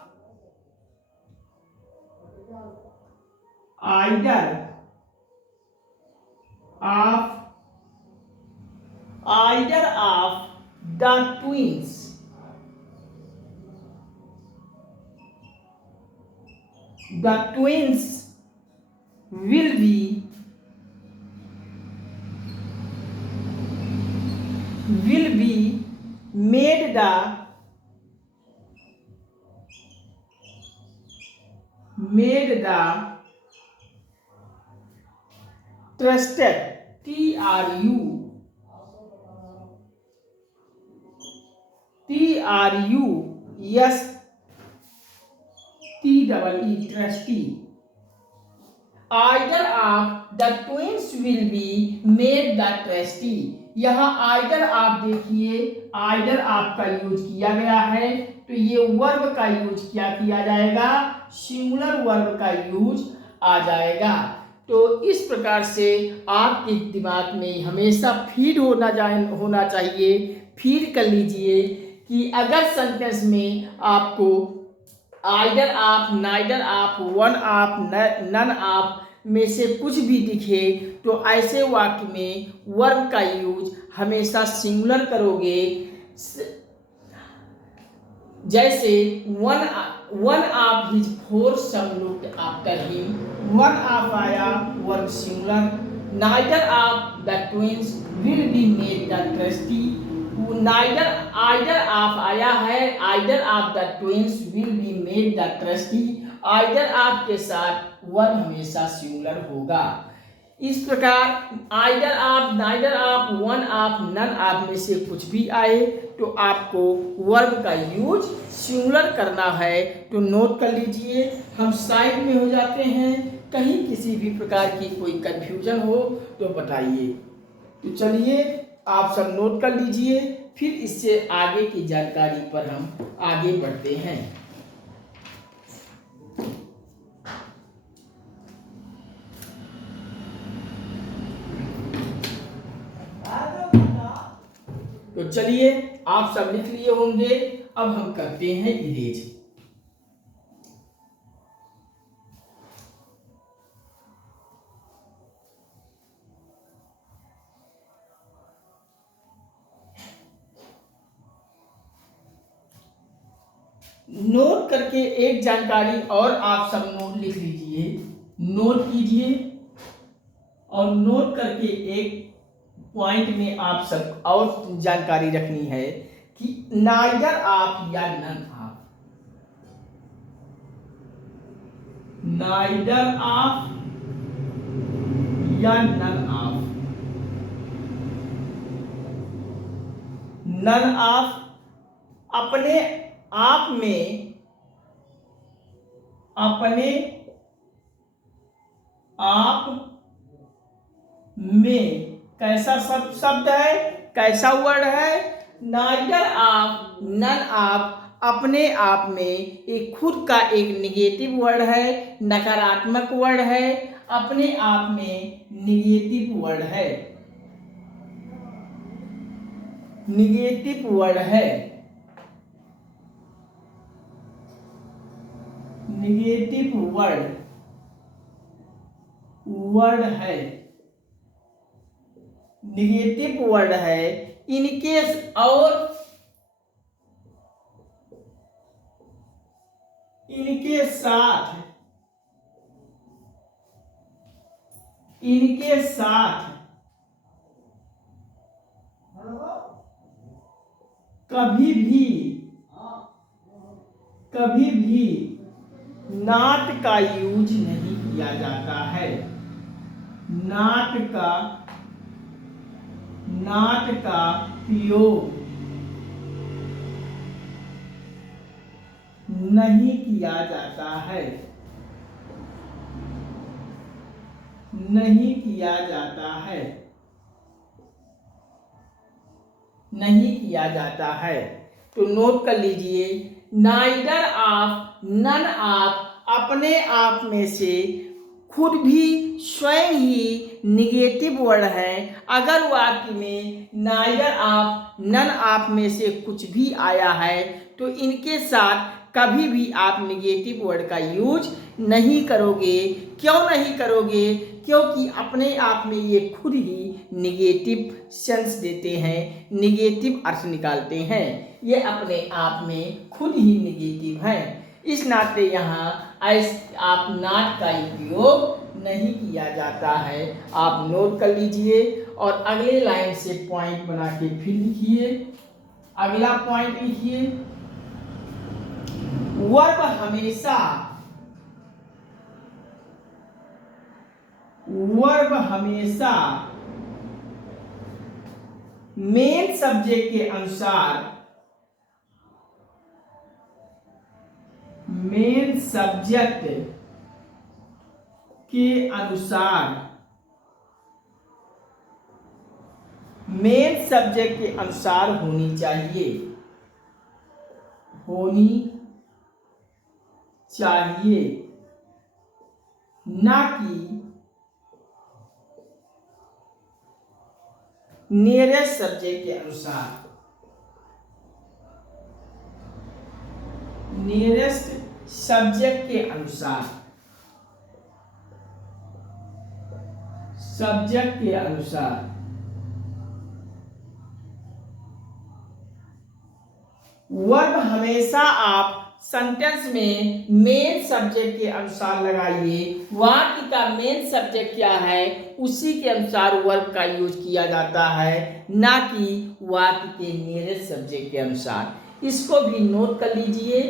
the twins will be made the trusted trusty either of the twins will be made the trustee. यहाँ आइदर आप देखिए, आइदर आप का यूज किया गया है, तो ये वर्ब का यूज क्या किया जाएगा, सिंगुलर वर्ब का यूज आ जाएगा। तो इस प्रकार से आपके दिमाग में हमेशा फीड होना चाहिए। फीड कर लीजिए कि अगर सेंटेंस में आपको आइदर आप, नाइदर आप, वन आप, नन आप में से कुछ भी दिखे तो ऐसे वाक्य में वर्ब का यूज हमेशा सिंगुलर करोगे। जैसे one of his four son looked after him, one of आया, verb singular. Neither of the twins will be made the trustee, neither either of आया है, either of the twins will be made the trustee, either of के साथ verb हमेशा singular होगा। इस प्रकार either आप, नाइदर आप, वन आप, नन आप में से कुछ भी आए तो आपको वर्ब का यूज सिंगुलर करना है। तो नोट कर लीजिए, हम साइड में हो जाते हैं, कहीं किसी भी प्रकार की कोई कंफ्यूजन हो तो बताइए। तो चलिए आप सब नोट कर लीजिए, फिर इससे आगे की जानकारी पर हम आगे बढ़ते हैं। तो चलिए आप सब लिख लिए होंगे, अब हम करते हैं इरेज। नोट करके एक जानकारी और आप सब नोट लिख लीजिए, नोट कीजिए और नोट करके एक पॉइंट में आप सब और जानकारी रखनी है कि नाइदर आप या नन आप, नाइदर आप या नन आप, नन आप अपने आप में, अपने आप में कैसा शब्द है, कैसा वर्ड है, नाइदर आप, नन आप अपने आप में एक खुद का एक निगेटिव वर्ड है, नकारात्मक वर्ड है, अपने आप में निगेटिव वर्ड है, निगेटिव वर्ड है, निगेटिव वर्ड है, निगेटिव वर्ड है। इनकेस और इनके साथ, इनके साथ कभी भी नॉट का यूज नहीं किया जाता है, नॉट का प्रयोग नहीं किया जाता है, नहीं किया जाता है, नहीं किया जाता है। तो नोट कर लीजिए, नाइदर आप, नन आप अपने आप में से खुद भी स्वयं ही निगेटिव वर्ड है। अगर वाक्य में नाइदर आप, नन आप में से कुछ भी आया है तो इनके साथ कभी भी आप निगेटिव वर्ड का यूज नहीं करोगे। क्यों नहीं करोगे? क्योंकि अपने आप में ये खुद ही निगेटिव सेंस देते हैं, निगेटिव अर्थ निकालते हैं, ये अपने आप में खुद ही निगेटिव है। इस नाते यहाँ आप नॉट का उपयोग नहीं किया जाता है। आप नोट कर लीजिए और अगले लाइन से पॉइंट बना के फिर लिखिए। अगला पॉइंट लिखिए, वर्ब हमेशा मेन सब्जेक्ट के अनुसार, मेन सब्जेक्ट के अनुसार, मेन सब्जेक्ट के अनुसार होनी चाहिए, ना कि नियरेस्ट सब्जेक्ट के अनुसार, नियरेस्ट सब्जेक्ट के अनुसार, सब्जेक्ट के अनुसार। वर्ब हमेशा आप सेंटेंस में मेन सब्जेक्ट के अनुसार लगाइए। वाक्य का मेन सब्जेक्ट क्या है उसी के अनुसार वर्ब का यूज किया जाता है, ना कि वाक्य के नियरेस्ट सब्जेक्ट के अनुसार। इसको भी नोट कर लीजिए।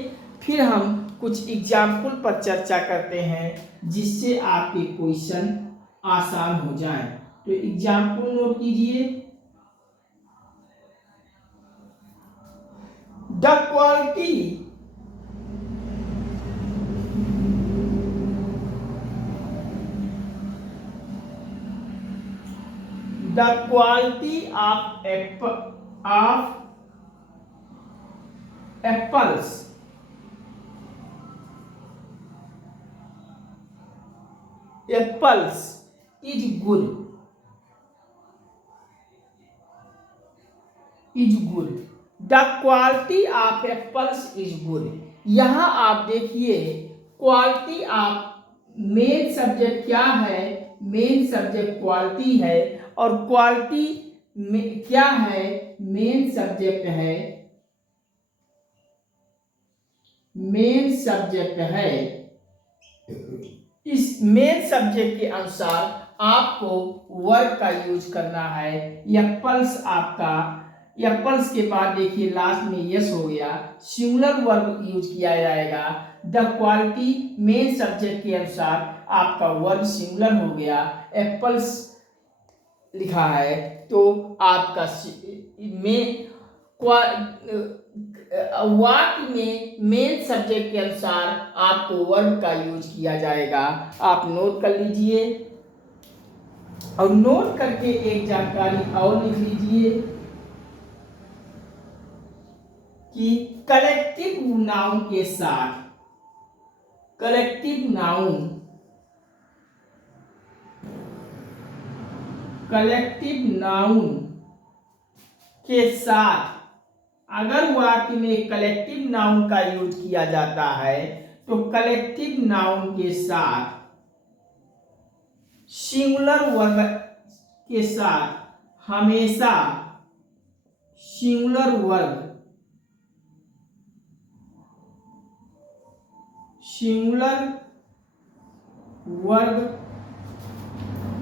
फिर हम कुछ एग्जाम्पल पर चर्चा करते हैं जिससे आपके क्वेश्चन आसान हो जाए। तो एग्जाम्पल नोट कीजिए। The quality of apples is good. The quality of apples is good. यहाँ आप देखिए क्वालिटी ऑफ मेन सब्जेक्ट क्या है, मेन सब्जेक्ट क्वालिटी है और क्वालिटी में क्या है, मेन सब्जेक्ट है, मेन सब्जेक्ट है। इस मेन सब्जेक्ट के अनुसार आपको वर्ब का यूज करना है। एप्पल्स आपका, एप्पल्स के बाद देखिए लास्ट में यस हो गया, सिंगुलर वर्ब यूज किया जाएगा। द क्वालिटी मेन सब्जेक्ट के अनुसार आपका वर्ब सिंगुलर हो गया, एप्पल्स लिखा है तो आपका वाक्य में मेन सब्जेक्ट के अनुसार आपको वर्ब का यूज किया जाएगा। आप नोट कर लीजिए और नोट करके एक जानकारी और लिख लीजिए कि कलेक्टिव नाउन के साथ, कलेक्टिव नाउन के साथ अगर वाक्य में कलेक्टिव नाउन का यूज किया जाता है तो कलेक्टिव नाउन के साथ सिंगुलर वर्ब के साथ हमेशा सिंगुलर वर्ब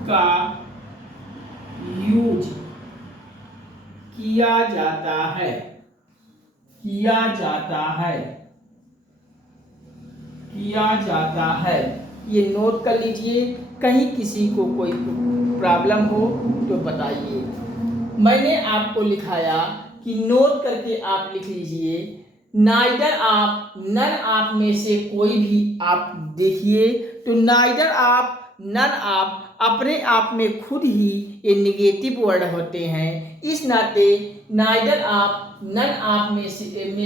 का यूज किया जाता है, ये नोट कर लीजिए। कहीं किसी को कोई प्रॉब्लम हो तो बताइए। मैंने आपको लिखाया कि नोट करके आप लिख लीजिए। नाइदर आप, नन आप में से कोई भी आप देखिए तो नाइदर आप, नन आप अपने आप में खुद ही ये निगेटिव वर्ड होते हैं। इस नाते नाइदर आप, नन आप में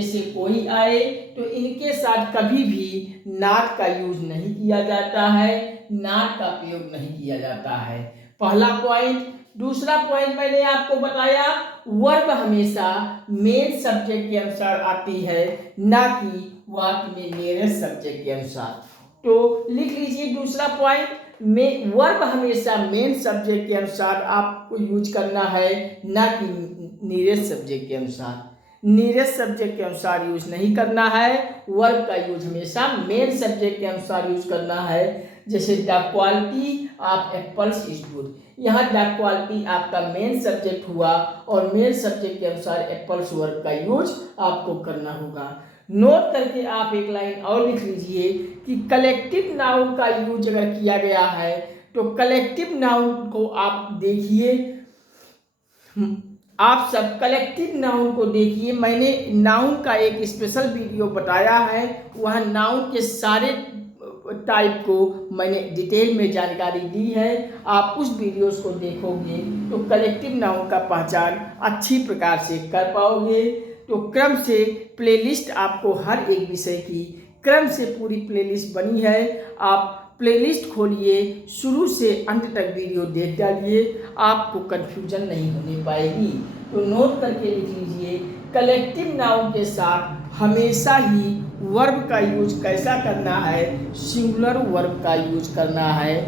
से कोई आए तो इनके साथ कभी भी नॉट का यूज नहीं किया जाता है, नॉट का प्रयोग नहीं किया जाता है। पहला पॉइंट। दूसरा पॉइंट मैंने आपको बताया वर्ब हमेशा मेन सब्जेक्ट के अनुसार आती है, ना कि वाक्य में नियरेस्ट सब्जेक्ट के अनुसार। तो लिख लीजिए दूसरा पॉइंट में, वर्ब हमेशा मेन सब्जेक्ट के अनुसार आपको यूज करना है, ना कि नियरेस्ट सब्जेक्ट के अनुसार। नियरेस्ट सब्जेक्ट के अनुसार यूज नहीं करना है, वर्ब का यूज हमेशा मेन सब्जेक्ट के अनुसार यूज करना है। जैसे the quality of apples is good, यहाँ द क्वालिटी आपका मेन सब्जेक्ट हुआ और मेन सब्जेक्ट के अनुसार एप्पल्स वर्ब का यूज आपको करना होगा। नोट करके आप एक लाइन और लिख लीजिए कि कलेक्टिव नाउन का यूज अगर किया गया है तो कलेक्टिव नाउन को आप देखिए, आप सब कलेक्टिव नाउन को देखिए। मैंने नाउन का एक स्पेशल वीडियो बताया है, वह नाउन के सारे टाइप को मैंने डिटेल में जानकारी दी है। आप उस वीडियोस को देखोगे तो कलेक्टिव नाउन का पहचान अच्छी प्रकार से कर पाओगे। तो क्रम से प्लेलिस्ट आपको हर एक विषय की क्रम से पूरी प्लेलिस्ट बनी है। आप प्लेलिस्ट खोलिए, शुरू से अंत तक वीडियो देख डालिए, आपको कन्फ्यूजन नहीं होने पाएगी। तो नोट करके लिख लीजिए, कलेक्टिव नाउन के साथ हमेशा ही वर्ब का यूज कैसा करना है, सिंगुलर वर्ब का यूज करना है।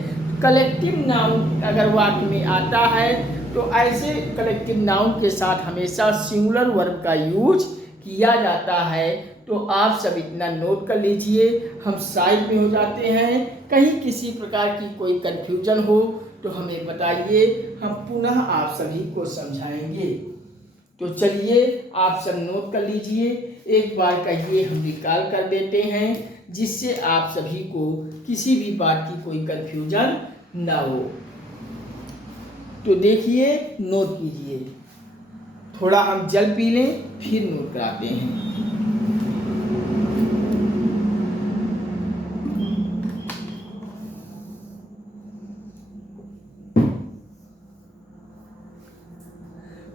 कलेक्टिव नाउन अगर वाक्य में आता है तो ऐसे कलेक्टिव नाउन के साथ हमेशा सिंगुलर वर्ब का यूज किया जाता है। तो आप सब इतना नोट कर लीजिए। हम साइड में हो जाते हैं। कहीं किसी प्रकार की कोई कन्फ्यूजन हो तो हमें बताइए, हम पुनः आप सभी को समझाएंगे। तो चलिए आप सब नोट कर लीजिए, एक बार कहिए, हम रिकॉल कर देते हैं जिससे आप सभी को किसी भी बात की कोई कन्फ्यूजन ना हो। तो देखिए, नोट कीजिए, थोड़ा हम जल पी लें फिर नोट कराते हैं।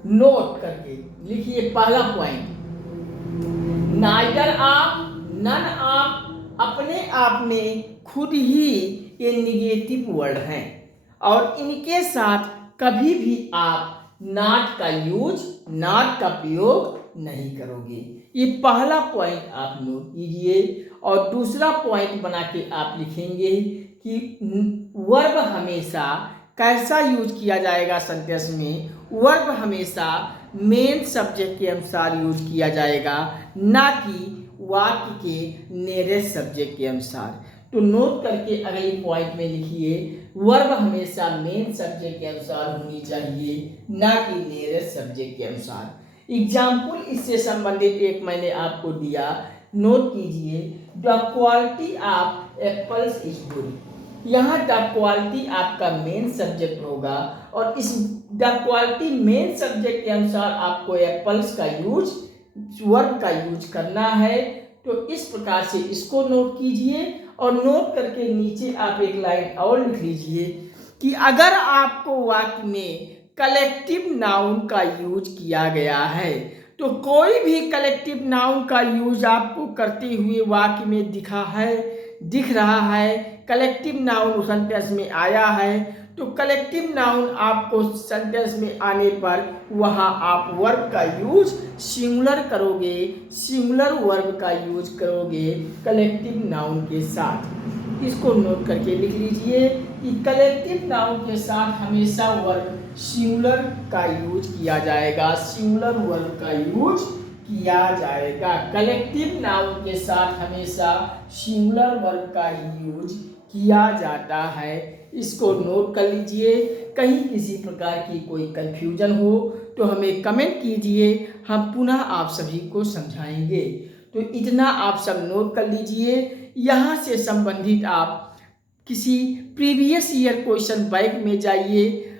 नोट करके लिखिए पहला पॉइंट, नाइदर आप, नन आप अपने आप में खुद ही ये निगेटिव वर्ड हैं और इनके साथ कभी भी आप नॉट का यूज, नॉट का प्रयोग नहीं करोगे। ये पहला पॉइंट आप नोट कीजिए। और दूसरा पॉइंट बना के आप लिखेंगे कि वर्ब हमेशा कैसा यूज किया जाएगा सेंटेंस में। वर्ब हमेशा मेन सब्जेक्ट के अनुसार यूज किया जाएगा, ना कि वाक्य के नियरेस्ट सब्जेक्ट के अनुसार। तो नोट करके अगले पॉइंट में लिखिए, वर्ब हमेशा मेन सब्जेक्ट के अनुसार होनी चाहिए, ना कि नियरेस्ट सब्जेक्ट के अनुसार। एग्जाम्पल इससे संबंधित एक मैंने आपको दिया, नोट कीजिए, the quality of apples is good. यहाँ द क्वालिटी आपका मेन सब्जेक्ट होगा और इस द क्वालिटी मेन सब्जेक्ट के अनुसार आपको एप्पल्स का यूज, वर्ब का यूज करना है। तो इस प्रकार से इसको नोट कीजिए और नोट करके नीचे आप एक लाइन और लिख लीजिए कि अगर आपको वाक्य में कलेक्टिव नाउन का यूज किया गया है, तो कोई भी कलेक्टिव नाउन का यूज आपको करते हुए वाक्य में दिख रहा है, कलेक्टिव नाउन सेंटेंस में आया है, तो कलेक्टिव नाउन आपको सेंटेंस में आने पर वहाँ आप वर्ब का यूज सिंगुलर करोगे, सिंगुलर वर्ब का यूज करोगे कलेक्टिव नाउन के साथ। इसको नोट करके लिख लीजिए कि कलेक्टिव नाउन के साथ हमेशा वर्ब सिंगुलर का यूज किया जाएगा, सिंगुलर वर्ब का यूज किया जाएगा। कलेक्टिव नाउन के साथ हमेशा सिंगुलर वर्ब का ही यूज किया जाता है। इसको नोट कर लीजिए। कहीं किसी प्रकार की कोई कन्फ्यूजन हो तो हमें कमेंट कीजिए, हम पुनः आप सभी को समझाएंगे। तो इतना आप सब नोट कर लीजिए। यहाँ से संबंधित आप किसी प्रीवियस ईयर क्वेश्चन बैंक में जाइए,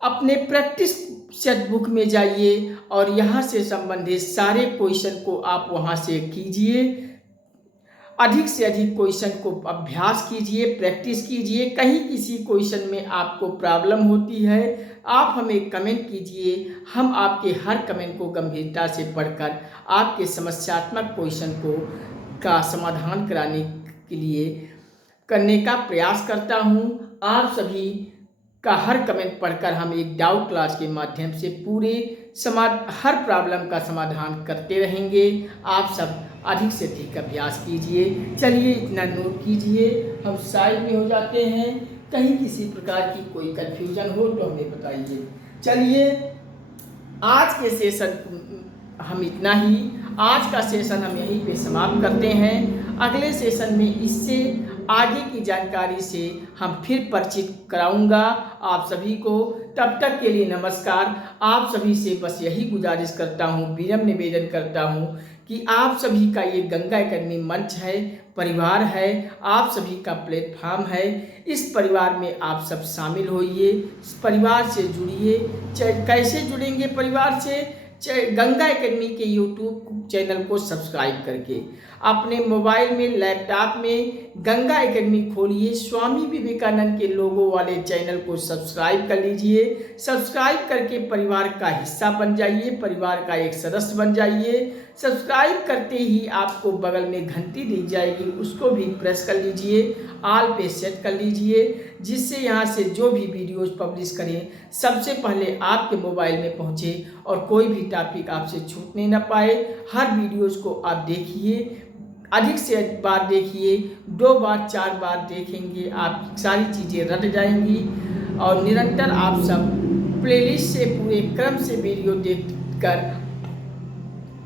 अपने प्रैक्टिस सेट बुक में जाइए और यहाँ से संबंधित सारे क्वेश्चन को आप वहाँ से कीजिए। अधिक से अधिक क्वेश्चन को अभ्यास कीजिए, प्रैक्टिस कीजिए। कहीं किसी क्वेश्चन में आपको प्रॉब्लम होती है, आप हमें कमेंट कीजिए, हम आपके हर कमेंट को गंभीरता से पढ़कर आपके समस्यात्मक क्वेश्चन का समाधान करने का प्रयास करता हूं। आप सभी का हर कमेंट पढ़कर हम एक डाउट क्लास के माध्यम से पूरे हर प्रॉब्लम का समाधान करते रहेंगे। आप सब अधिक से अधिक अभ्यास कीजिए। चलिए इतना नोट कीजिए, हम साइड में हो जाते हैं। कहीं किसी प्रकार की कोई कन्फ्यूजन हो तो हमें बताइए। चलिए आज के सेशन हम इतना ही, आज का सेशन हम यहीं पे समाप्त करते हैं। अगले सेशन में इससे आगे की जानकारी से हम फिर परिचित कराऊंगा आप सभी को। तब तक के लिए नमस्कार। आप सभी से बस यही गुजारिश करता हूँ, विनम्र निवेदन करता हूँ कि आप सभी का ये गंगा एकेडमी मंच है, परिवार है, आप सभी का प्लेटफॉर्म है। इस परिवार में आप सब शामिल होइए, इस परिवार से जुड़िए। कैसे जुड़ेंगे परिवार से? गंगा एकेडमी के यूट्यूब चैनल को सब्सक्राइब करके अपने मोबाइल में, लैपटॉप में गंगा एकेडमी खोलिए। स्वामी विवेकानंद के लोगो वाले चैनल को सब्सक्राइब कर लीजिए। सब्सक्राइब करके परिवार का हिस्सा बन जाइए, परिवार का एक सदस्य बन जाइए। सब्सक्राइब करते ही आपको बगल में घंटी दिख जाएगी, उसको भी प्रेस कर लीजिए, ऑल पे सेट कर लीजिए, जिससे यहाँ से जो भी वीडियोज़ पब्लिश करें सबसे पहले आपके मोबाइल में पहुँचे और कोई भी टॉपिक आपसे छूटने ना पाए। हर वीडियोज़ को आप देखिए, अधिक से अधिक बार देखिए, 2 बार 4 बार देखेंगे आप सारी चीज़ें रट जाएंगी और निरंतर आप सब प्लेलिस्ट से पूरे क्रम से वीडियो देखकर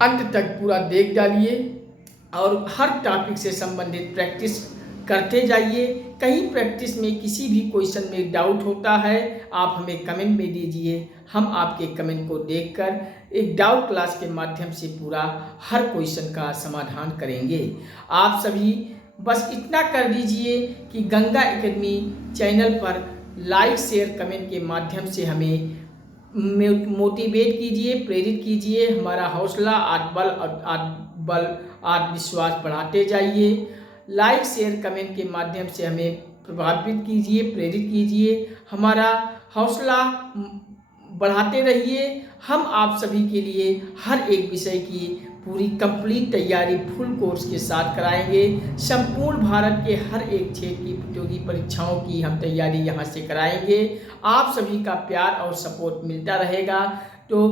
अंत तक पूरा देख डालिए और हर टॉपिक से संबंधित प्रैक्टिस करते जाइए। कहीं प्रैक्टिस में किसी भी क्वेश्चन में डाउट होता है आप हमें कमेंट में दीजिए, हम आपके कमेंट को देखकर एक डाउट क्लास के माध्यम से पूरा हर क्वेश्चन का समाधान करेंगे। आप सभी बस इतना कर दीजिए कि गंगा एकेडमी चैनल पर लाइक, शेयर, कमेंट के माध्यम से हमें मोटिवेट कीजिए, प्रेरित कीजिए। हमारा हौसला, आत्मविश्वास बढ़ाते जाइए। लाइक, शेयर, कमेंट के माध्यम से हमें प्रभावित कीजिए, प्रेरित कीजिए, हमारा हौसला बढ़ाते रहिए। हम आप सभी के लिए हर एक विषय की पूरी कंप्लीट तैयारी फुल कोर्स के साथ कराएंगे। संपूर्ण भारत के हर एक क्षेत्र की प्रतियोगी परीक्षाओं की हम तैयारी यहाँ से कराएंगे। आप सभी का प्यार और सपोर्ट मिलता रहेगा तो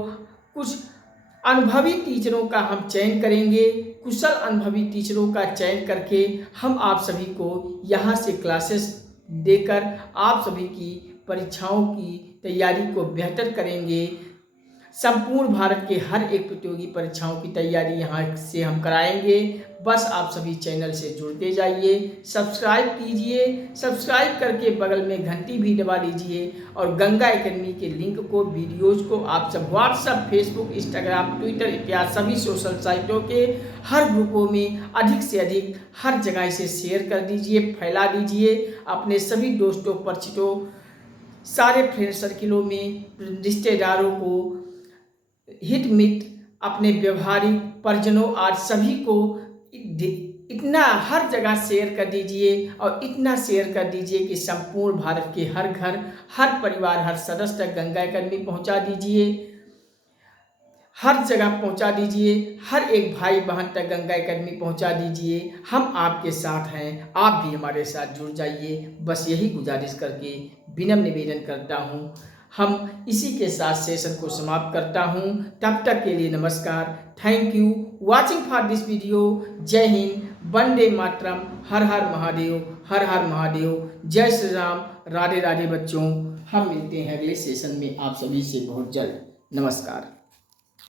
कुछ अनुभवी टीचरों का हम चयन करेंगे। कुशल अनुभवी टीचरों का चयन करके हम आप सभी को यहाँ से क्लासेस देकर आप सभी की परीक्षाओं की तैयारी को बेहतर करेंगे। संपूर्ण भारत के हर एक प्रतियोगी परीक्षाओं की तैयारी यहाँ से हम कराएंगे। बस आप सभी चैनल से जुड़ते जाइए, सब्सक्राइब कीजिए, सब्सक्राइब करके बगल में घंटी भी दबा लीजिए और गंगा एकेडमी के लिंक को, वीडियोज़ को आप सब व्हाट्सएप, फेसबुक, इंस्टाग्राम, ट्विटर इत्यादि सभी सोशल साइटों के हर ग्रुपों में अधिक से अधिक हर जगह इसे शेयर कर दीजिए, फैला दीजिए अपने सभी दोस्तों, परिचितों, सारे फ्रेंड सर्किलों में, रिश्तेदारों को, हित मित, अपने व्यवहारिक परिजनों आज सभी को इतना हर जगह शेयर कर दीजिए और इतना शेयर कर दीजिए कि संपूर्ण भारत के हर घर, हर परिवार, हर सदस्य तक गंगा एकेडमी पहुंचा दीजिए। हर जगह पहुंचा दीजिए, हर एक भाई बहन तक गंगा एकेडमी पहुंचा दीजिए। हम आपके साथ हैं, आप भी हमारे साथ जुड़ जाइए। बस यही गुजारिश करके विनम्र निवेदन करता हूं। हम इसी के साथ सेशन को समाप्त करता हूं। तब तक के लिए नमस्कार। Thank you watching for this video. जय हिंद, वंदे मातरम, हर हर महादेव, हर हर महादेव, जय श्री राम, राधे राधे बच्चों। हम मिलते हैं अगले सेशन में आप सभी से बहुत जल्द। नमस्कार।